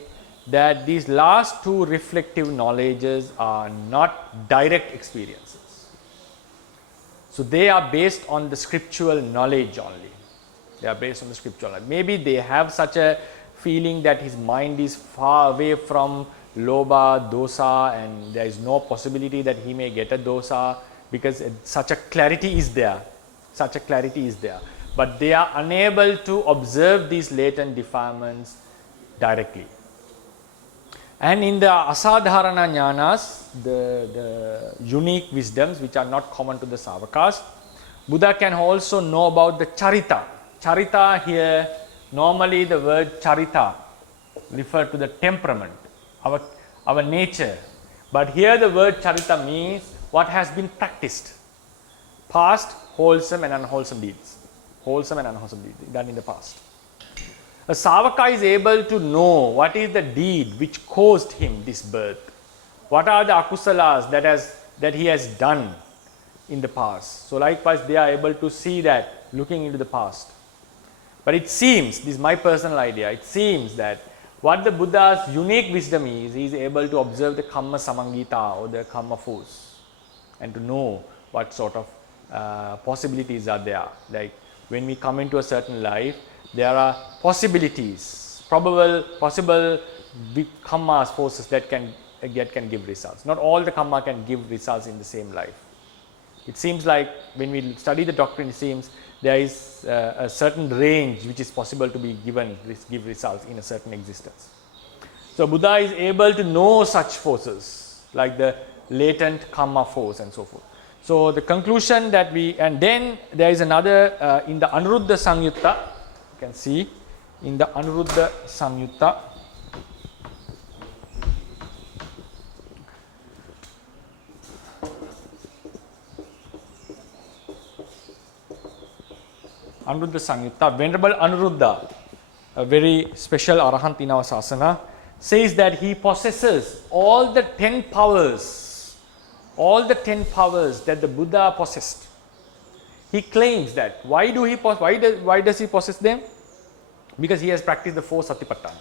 that these last 2 reflective knowledges are not direct experiences. So they are based on the scriptural knowledge only. They are based on the scriptural knowledge. Maybe they have such a feeling that his mind is far away from lobha, dosa, and there is no possibility that he may get a dosa because such a clarity is there. Such a clarity is there. But they are unable to observe these latent defilements directly. And in the asadharana jnanas, the unique wisdoms which are not common to the Savakas, Buddha can also know about the charita. Charita here, normally the word charita refers to the temperament, our nature. But here the word charita means what has been practiced. Past wholesome and unwholesome deeds. Wholesome and unwholesome deeds done in the past. A Savaka is able to know what is the deed which caused him this birth. What are the akusalas that he has done in the past. So likewise they are able to see that looking into the past. But it seems, this is my personal idea, it seems that what the Buddha's unique wisdom is, he is able to observe the Kamma Samangita or the Kamma force and to know what sort of possibilities are there. Like when we come into a certain life, there are possibilities, possible Kammas forces that can give results. Not all the Kamma can give results in the same life. It seems like when we study the doctrine, it seems there is a certain range which is possible to be give results in a certain existence. So Buddha is able to know such forces like the latent Kamma force and so forth. So the conclusion that and then there is another in the Anuruddha Samyutta, you can see in the Anuruddha Samyutta, Anuruddha Samyutta, Venerable Anuruddha, a very special Arahant in our Sasana, says that he possesses all the 10 powers, that the Buddha possessed. He claims that. Why does he possess them? Because he has practiced the 4 Satipatthana.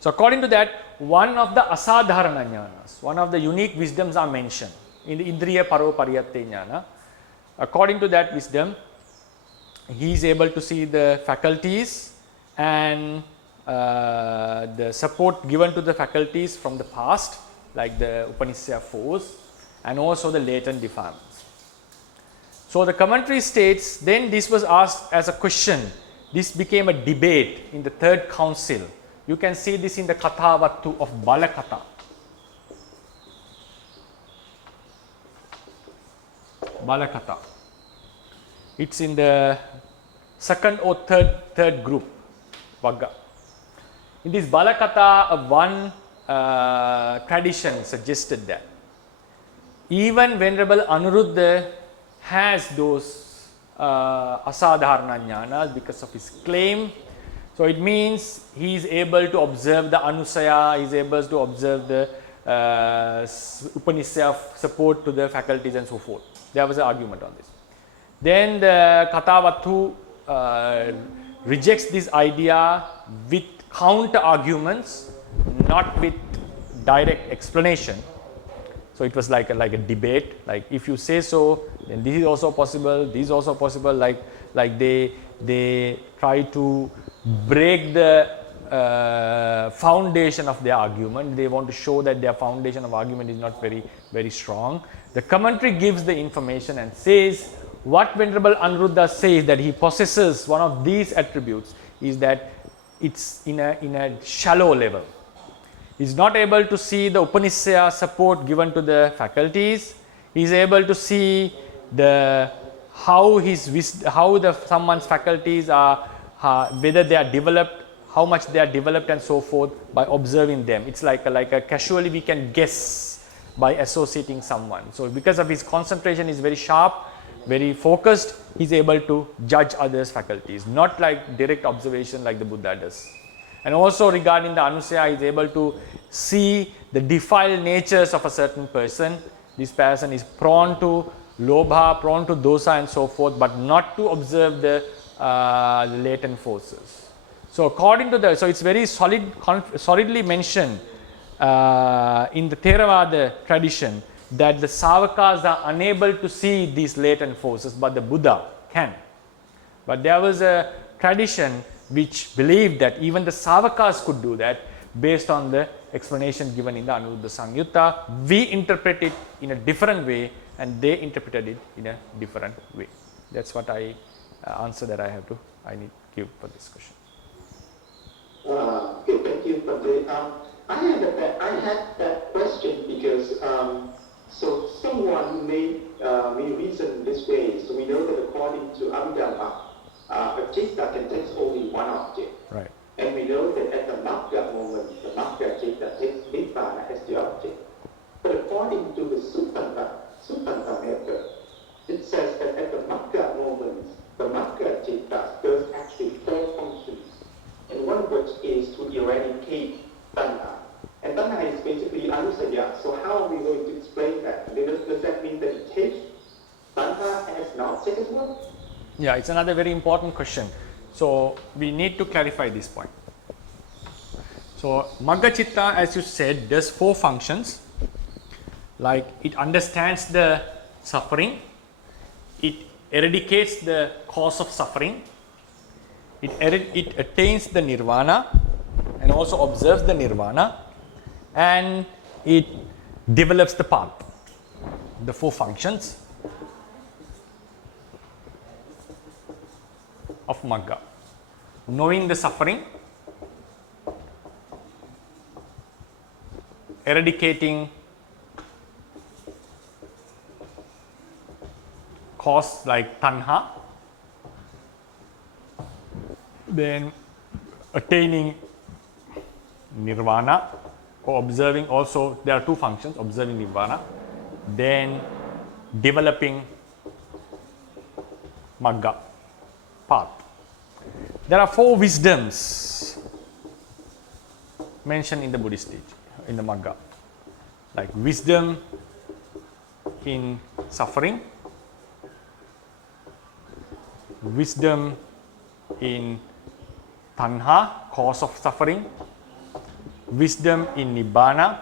So according to that, one of the asadharana jnanas, one of the unique wisdoms are mentioned in the Indriya Paroparyatte jnana. According to that wisdom, he is able to see the faculties and the support given to the faculties from the past, like the Upanishad force, and also the latent defilements. So the commentary states, then this was asked as a question. This became a debate in the 3rd council. You can see this in the Kathavattu of Balakatha. Balakatha. It's in the 2nd or 3rd group, Vagga. In this Balakatha, one tradition suggested that even Venerable Anuruddha has those asadharana jnanas because of his claim. So it means he is able to observe the anusaya, he is able to observe the Upanishad support to the faculties and so forth. There was an argument on this. Then the Kathavattu rejects this idea with counter arguments, not with direct explanation. So it was like a debate, like if you say so, then this is also possible, this is also possible, like they try to break the foundation of their argument. They want to show that their foundation of argument is not very strong. The commentary gives the information and says what Venerable Anuruddha says, that he possesses one of these attributes, is that it's in a shallow level. He's not able to see the Upanishad support given to the faculties. He's able to see how someone's faculties are, whether they are developed, how much they are developed and so forth, by observing them. It's like a casually we can guess by associating someone. So because of his concentration is very sharp, very focused, he's able to judge others' faculties, not like direct observation like the Buddha does. And also regarding the Anusaya, he is able to see the defiled natures of a certain person. This person is prone to lobha, prone to dosa and so forth, but not to observe the latent forces. So according to so it's very solidly mentioned in the Theravada tradition that the Savakas are unable to see these latent forces, but the Buddha can. But there was a tradition which believed that even the Savakas could do that based on the explanation given in the Anuruddha Samyutta. We interpret it in a different way and they interpreted it in a different way. That's what answer that I need to give for this question. Okay, thank you, Padre. I had that question because so someone may reason this way. So we know that according to Abhidhamma, a citta can take only one object. Right. And we know that at the Magga moment, the Magga citta takes Nirvana as the object. But according to the Suttanta method, it says that at the Magga moment, the Magga citta does actually 4 functions. And one of which is to eradicate Tanha. And Tanha is basically Anusaya. So how are we going to explain that? Does that mean that it takes Tanha as an object as well? Yeah, it's another very important question. So we need to clarify this point. So Magga Citta, as you said, does 4 functions. Like it understands the suffering, it eradicates the cause of suffering, it attains the Nirvana and also observes the Nirvana, and it develops the path. The 4 functions of Magga: knowing the suffering, eradicating cause like Tanha, then attaining Nirvana, or observing. Also there are 2 functions: observing Nirvana, then developing Magga, path. There are 4 wisdoms mentioned in the Buddhist teaching, in the Magga, like wisdom in suffering, wisdom in Tanha, cause of suffering, wisdom in Nibbana,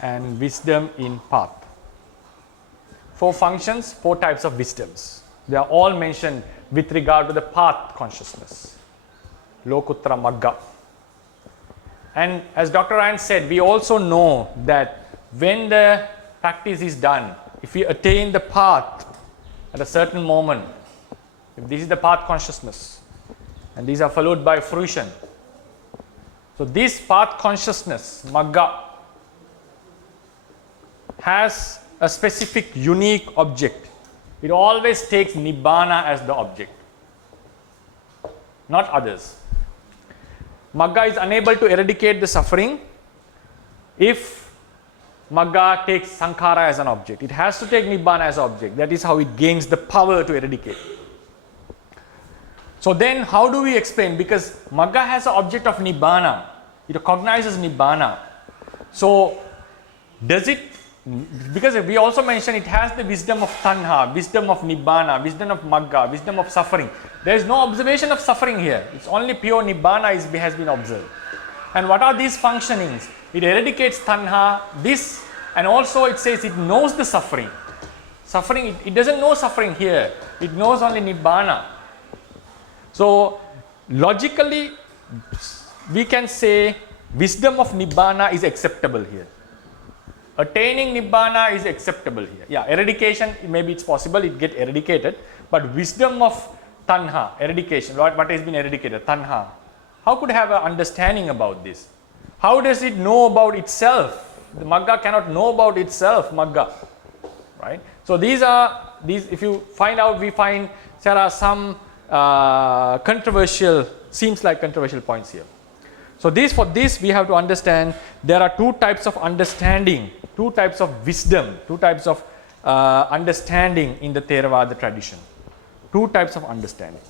and wisdom in path. 4 functions, 4 types of wisdoms. They are all mentioned with regard to the path consciousness, Lokuttara Magga. And as Dr. Ryan said, we also know that when the practice is done, if we attain the path at a certain moment, if this is the path consciousness, and these are followed by fruition. So this path consciousness, Magga, has a specific unique object. It always takes Nibbana as the object, not others. Magga is unable to eradicate the suffering if Magga takes Sankhara as an object. It has to take Nibbana as object. That is how it gains the power to eradicate. So then how do we explain? Because Magga has an object of Nibbana. It recognizes Nibbana. So does it because we also mentioned it has the wisdom of tanha, wisdom of nibbana, wisdom of magga, wisdom of suffering. There is no observation of suffering here. It's only pure nibbana has been observed. And what are these functionings? It eradicates tanha, this, and also it says it knows the suffering. Suffering, it doesn't know suffering here. It knows only nibbana. So logically, we can say wisdom of nibbana is acceptable here. Attaining nibbana is acceptable here. Yeah, eradication, maybe it's possible it get eradicated, but wisdom of tanha, eradication, what has been eradicated, tanha, how could have an understanding about this? How does it know about itself? The magga cannot know about itself, magga, right? So these, if you find out, we find there are some seems like controversial points here. So for this we have to understand there are two types of understanding, two types of wisdom, two types of understanding in the Theravada tradition. Two types of understanding.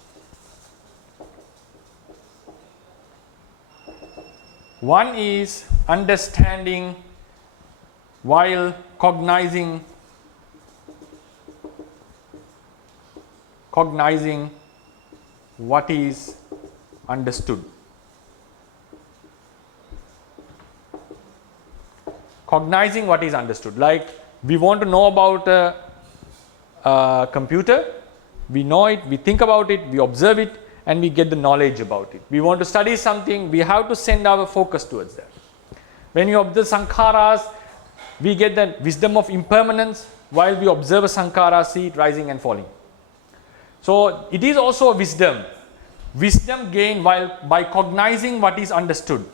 One is understanding while cognizing what is understood. Cognizing what is understood. Like we want to know about a computer, we know it, we think about it, we observe it, and we get the knowledge about it. We want to study something, we have to send our focus towards that. When you observe sankharas, we get the wisdom of impermanence while we observe a sankhara, see it rising and falling. So it is also a wisdom. Wisdom gained by cognizing what is understood.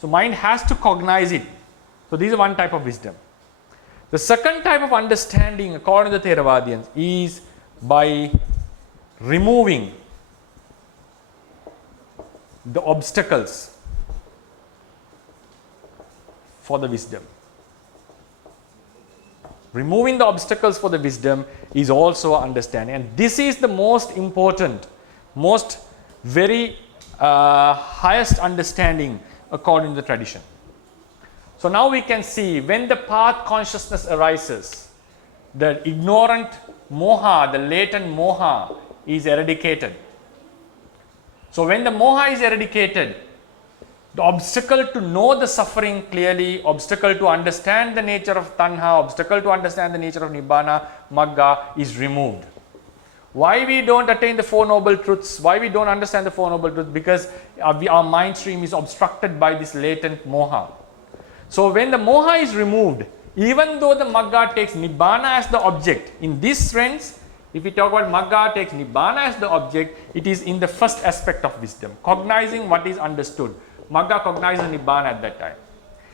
So mind has to cognize it. So this is one type of wisdom. The second type of understanding according to the Theravadians is by removing the obstacles for the wisdom. Removing the obstacles for the wisdom is also understanding, and this is the most important, most very highest understanding according to the tradition. So now we can see when the path consciousness arises, the ignorant moha, the latent moha is eradicated. So when the moha is eradicated, the obstacle to know the suffering clearly, obstacle to understand the nature of tanha, obstacle to understand the nature of nibbana, magga is removed. Why we don't attain the Four Noble Truths? Why we don't understand the Four Noble Truths? Because our mind stream is obstructed by this latent moha. So when the moha is removed, even though the magga takes nibbana as the object, in this sense, if we talk about magga takes nibbana as the object, it is in the first aspect of wisdom, cognizing what is understood. Magga cognizes nibbana at that time.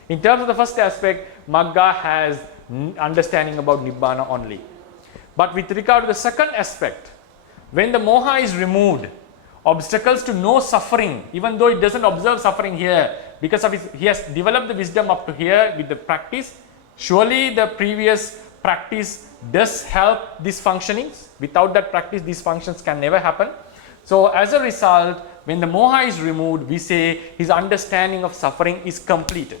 In terms of the first aspect, magga has understanding about nibbana only. But with regard to the second aspect, when the moha is removed, obstacles to know suffering, even though it doesn't observe suffering here, because of he has developed the wisdom up to here with the practice, surely the previous practice does help these functionings. Without that practice, these functions can never happen. So as a result, when the moha is removed, we say his understanding of suffering is completed.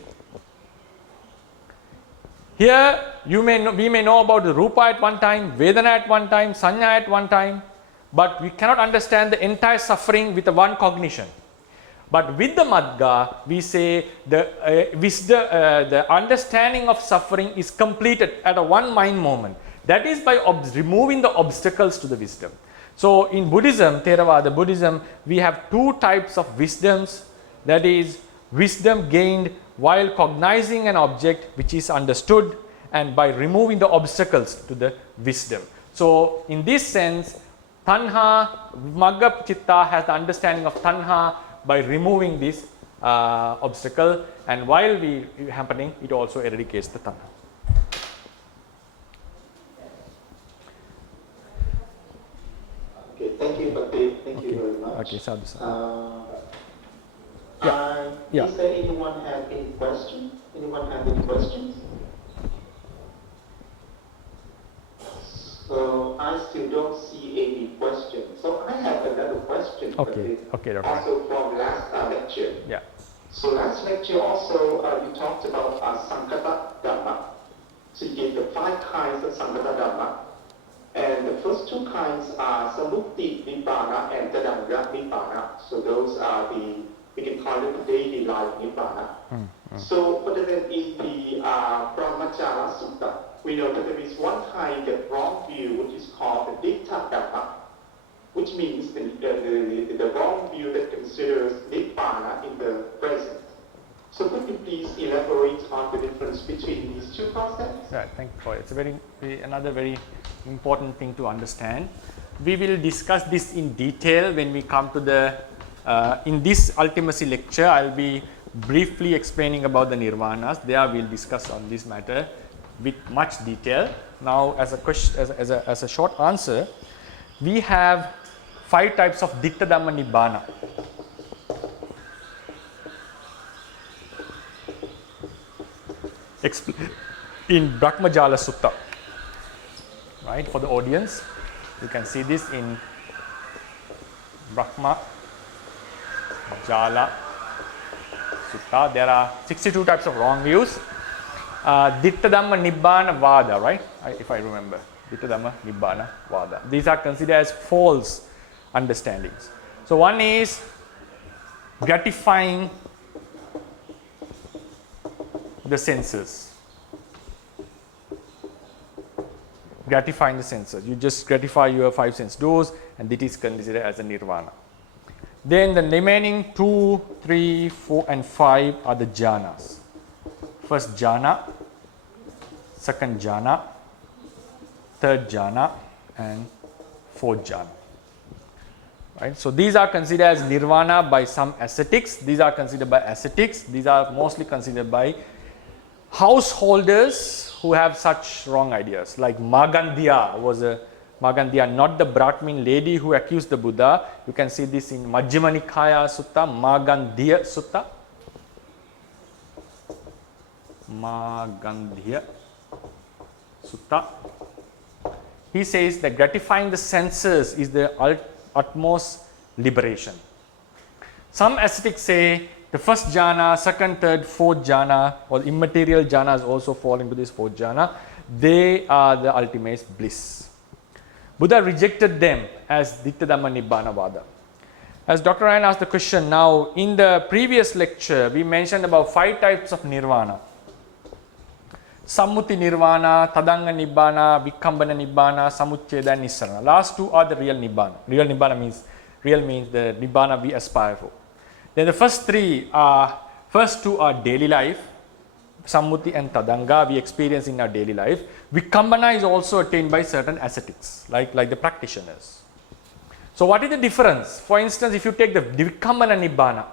Here we may know about the rupa at one time, vedana at one time, sanya at one time, but we cannot understand the entire suffering with the one cognition. But with the magga, we say the understanding of suffering is completed at a one mind moment. That is by removing the obstacles to the wisdom. So in Buddhism, Theravada Buddhism, we have two types of wisdoms. That is wisdom gained while cognizing an object which is understood, and by removing the obstacles to the wisdom. So in this sense, tanha, magga chitta has the understanding of tanha by removing this obstacle, and while happening, it also eradicates the tanha. Okay, thank you, Bhakti. Thank you very much. Okay, sadhu. Is there anyone have any question? Anyone have any questions? So I still don't see any questions. So I have another question. Okay, Doctor. Also from last lecture. Yeah. So last lecture also you talked about sankata dhamma. So you give the 5 kinds of Sankata Dhamma. And the first 2 kinds are Samukti Nibbana and Tadanga Nibbana. So those are we can call it the daily life Nibbana. So, but then in the Brahmachala Sutta, we know that there is one kind of wrong view which is called the Ditta Dhamma, which means the wrong view that considers Nibbana in the present. So could you please elaborate on the difference between these 2 concepts? Right, thank you for it. It's another very important thing to understand. We will discuss this in detail when we come to the, in this ultimacy lecture, I'll be briefly explaining about the nirvanas. There we'll discuss on this matter with much detail. Now as a question, as a short answer, we have 5 types of Ditta Dhamma Nibbana. In Brahmajala Sutta, right? For the audience, you can see this in Brahmajala Sutta. There are 62 types of wrong views. Ditta Dhamma Nibbana Vada, right? If I remember, Ditta Dhamma Nibbana Vada. These are considered as false understandings. So one is gratifying the senses. Gratifying the senses. You just gratify your 5 sense doors, and it is considered as a nirvana. Then the remaining 2, 3, 4 and 5 are the jhanas. First jhana, second jhana, third jhana and fourth jhana. Right? So these are considered as nirvana by some ascetics. These are considered by ascetics. These are mostly considered by householders who have such wrong ideas, like Maggavihari was a Maggavihari, not the Brahmin lady who accused the Buddha. You can see this in Majjhima Nikaya Sutta, Maggavihari Sutta. Maggavihari Sutta. He says that gratifying the senses is the utmost liberation. Some ascetics say the first jhana, second, third, fourth jhana, or immaterial jhanas also fall into this fourth jhana. They are the ultimate bliss. Buddha rejected them as Ditta Dhamma Nibbana Vada. As Dr. Ryan asked the question, now in the previous lecture we mentioned about 5 types of nirvana. Sammuti Nirvana, Tadanga Nibbana, Vikambana Nibbana, Samucceda and Nissarana. Last 2 are the real Nibbana. Real Nibbana means the Nibbana we aspire for. Then the first 2 are daily life, Sammuti and Tadanga we experience in our daily life. Vikambana is also attained by certain ascetics, like the practitioners. So what is the difference? For instance, if you take the Vikambana Nibbana,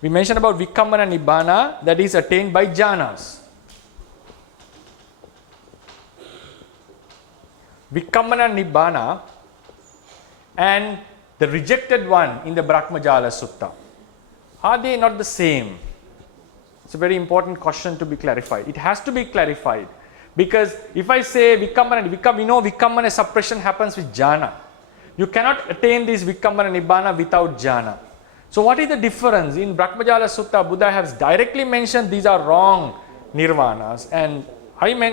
we mentioned about Vikambana Nibbana that is attained by jhanas. Vikambana Nibbana and the rejected one in the Brahmajala Sutta, are they not the same? It's a very important question to be clarified. It has to be clarified because if I say Vikambana, we know Vikambana suppression happens with jhana. You cannot attain this Vikambana Nibbana without jhana. So what is the difference? In Brahmajala Sutta, Buddha has directly mentioned these are wrong nirvanas, and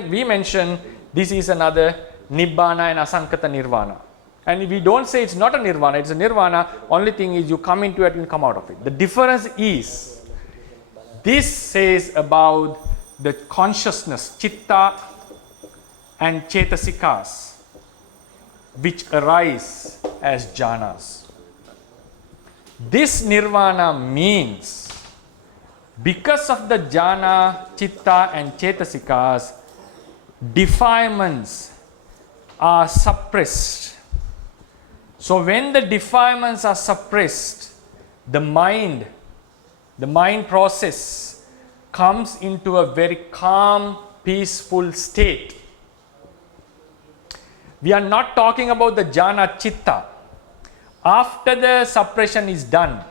we mention this is another Nibbana and Asankata Nirvana. And if we don't say it's not a nirvana, it's a nirvana, only thing is you come into it and come out of it. The difference is, this says about the consciousness, chitta and chetasikas, which arise as jhanas. This nirvana means, because of the jhana, chitta and chetasikas, defilements are suppressed. So when the defilements are suppressed, the mind process comes into a very calm, peaceful state. We are not talking about the jhana chitta. After the suppression is done,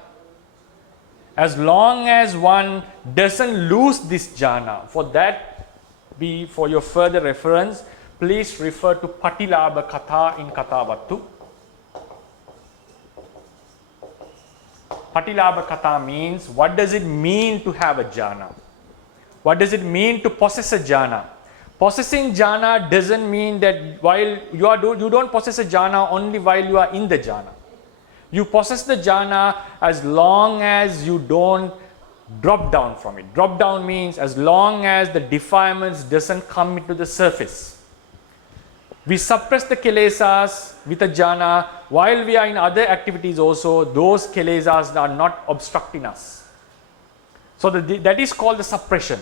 as long as one doesn't lose this jhana, for your further reference, please refer to Patilabha Katha in Kathavattu. Patilabha Katha means, what does it mean to have a jhana? What does it mean to possess a jhana? Possessing jhana doesn't mean that while you don't possess a jhana only while you are in the jhana. You possess the jhana as long as you don't drop down from it. Drop down means as long as the defilements doesn't come into the surface. We suppress the kilesas with a jhana while we are in other activities also. Those kilesas are not obstructing us. So that is called the suppression.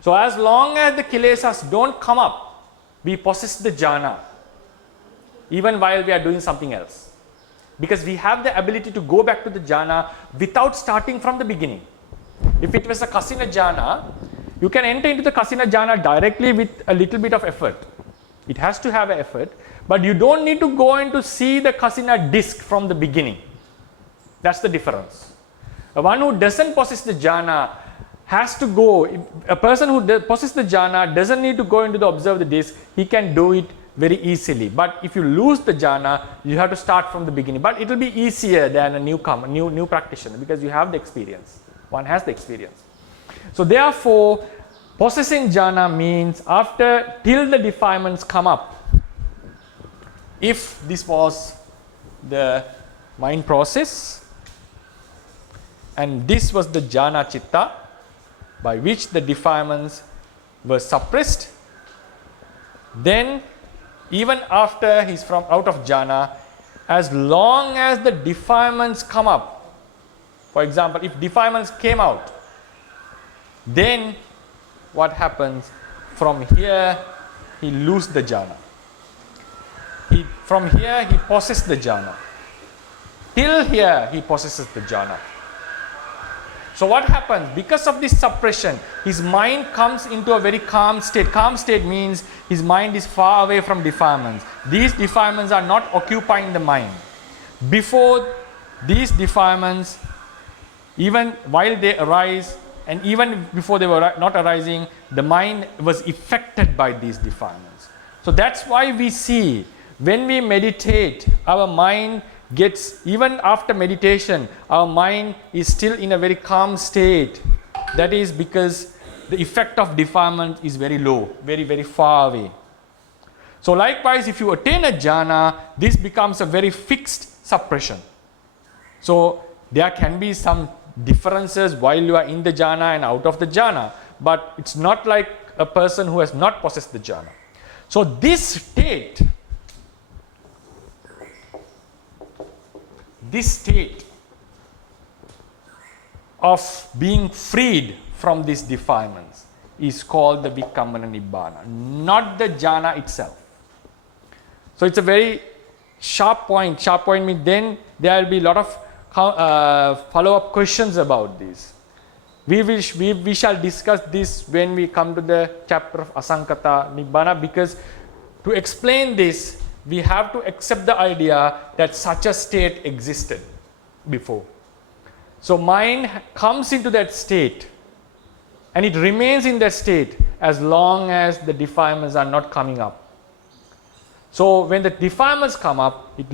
So as long as the kilesas don't come up, we possess the jhana even while we are doing something else. Because we have the ability to go back to the jhana without starting from the beginning. If it was a kasina jhana, you can enter into the kasina jhana directly with a little bit of effort. It has to have an effort, but you don't need to go in to see the kasina disc from the beginning. That's the difference. One who doesn't possess the jhana has to go. A person who possesses the jhana doesn't need to go into the observe the disc. He can do it very easily. But if you lose the jhana, you have to start from the beginning. But it will be easier than a newcomer, new practitioner, because you have the experience. One has the experience. So therefore, possessing jhana means till the defilements come up. If this was the mind process and this was the jhana chitta by which the defilements were suppressed, then even after he's out of jhana, as long as the defilements come up, for example, if defilements came out, then what happens? From here, he loses the jhana. From here, he possesses the jhana. Till here, he possesses the jhana. So what happens? Because of this suppression, his mind comes into a very calm state. Calm state means his mind is far away from defilements. These defilements are not occupying the mind. Before these defilements, even while they arise and even before they were not arising, the mind was affected by these defilements. So that's why we see when we meditate, our mind gets, even after meditation, our mind is still in a very calm state. That is because the effect of defilement is very low, very, very far away. So likewise, if you attain a jhana, this becomes a very fixed suppression. So there can be some differences while you are in the jhana and out of the jhana, but it's not like a person who has not possessed the jhana. So this state of being freed from these defilements is called the Vikammana Nibbana, not the jhana itself. So it's a very sharp point. Sharp point means then there will be a lot of follow-up questions about this. We shall discuss this when we come to the chapter of Asankata Nibbana, because to explain this, we have to accept the idea that such a state existed before. So mind comes into that state and it remains in that state as long as the defilements are not coming up. So when the defilements come up, it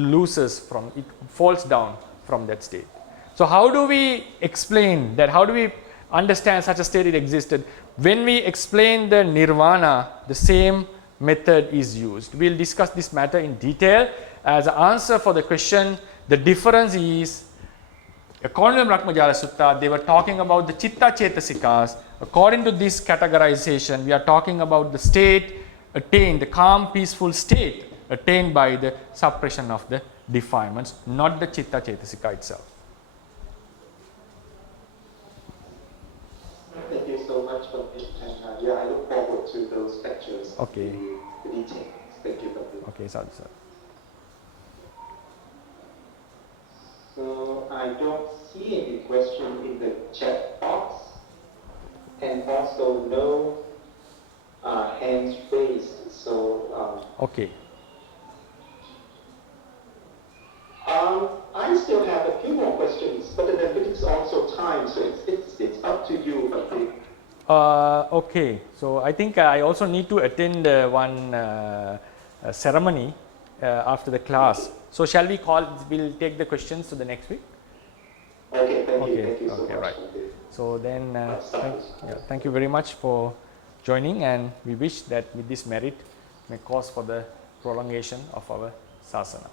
falls down from that state. So how do we explain that? How do we understand such a state it existed? When we explain the Nirvana, the same method is used. We'll discuss this matter in detail. As an answer for the question, the difference is, according to Brahmajala Sutta, they were talking about the Chitta Chetasikas. According to this categorization, we are talking about the state attained, the calm, peaceful state attained by the suppression of the defilements, not the Chitta Chetasika itself. Thank you so much for this, and I look forward to those lectures. Okay. The details. Thank you, Bhakti. Okay, sadhu, sir. So I don't see any question in the chat box, and also no hands raised. So Okay. I still have a few more questions, but then it's also time, so it's up to you, Bhakti. Okay, so I think I also need to attend one ceremony after the class. So shall we we'll take the questions to the next week? Okay, thank you so much. Right. So then, thank you very much for joining, and we wish that with this merit may cause for the prolongation of our sasana.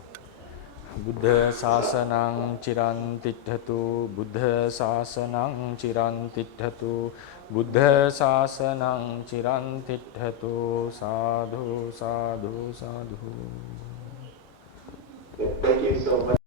Buddha sasanang chiran tithatu, Buddha sasanang chiran tithatu, Buddha sasanang chiran tithatu, sadhu, sadhu, sadhu. Thank you so much.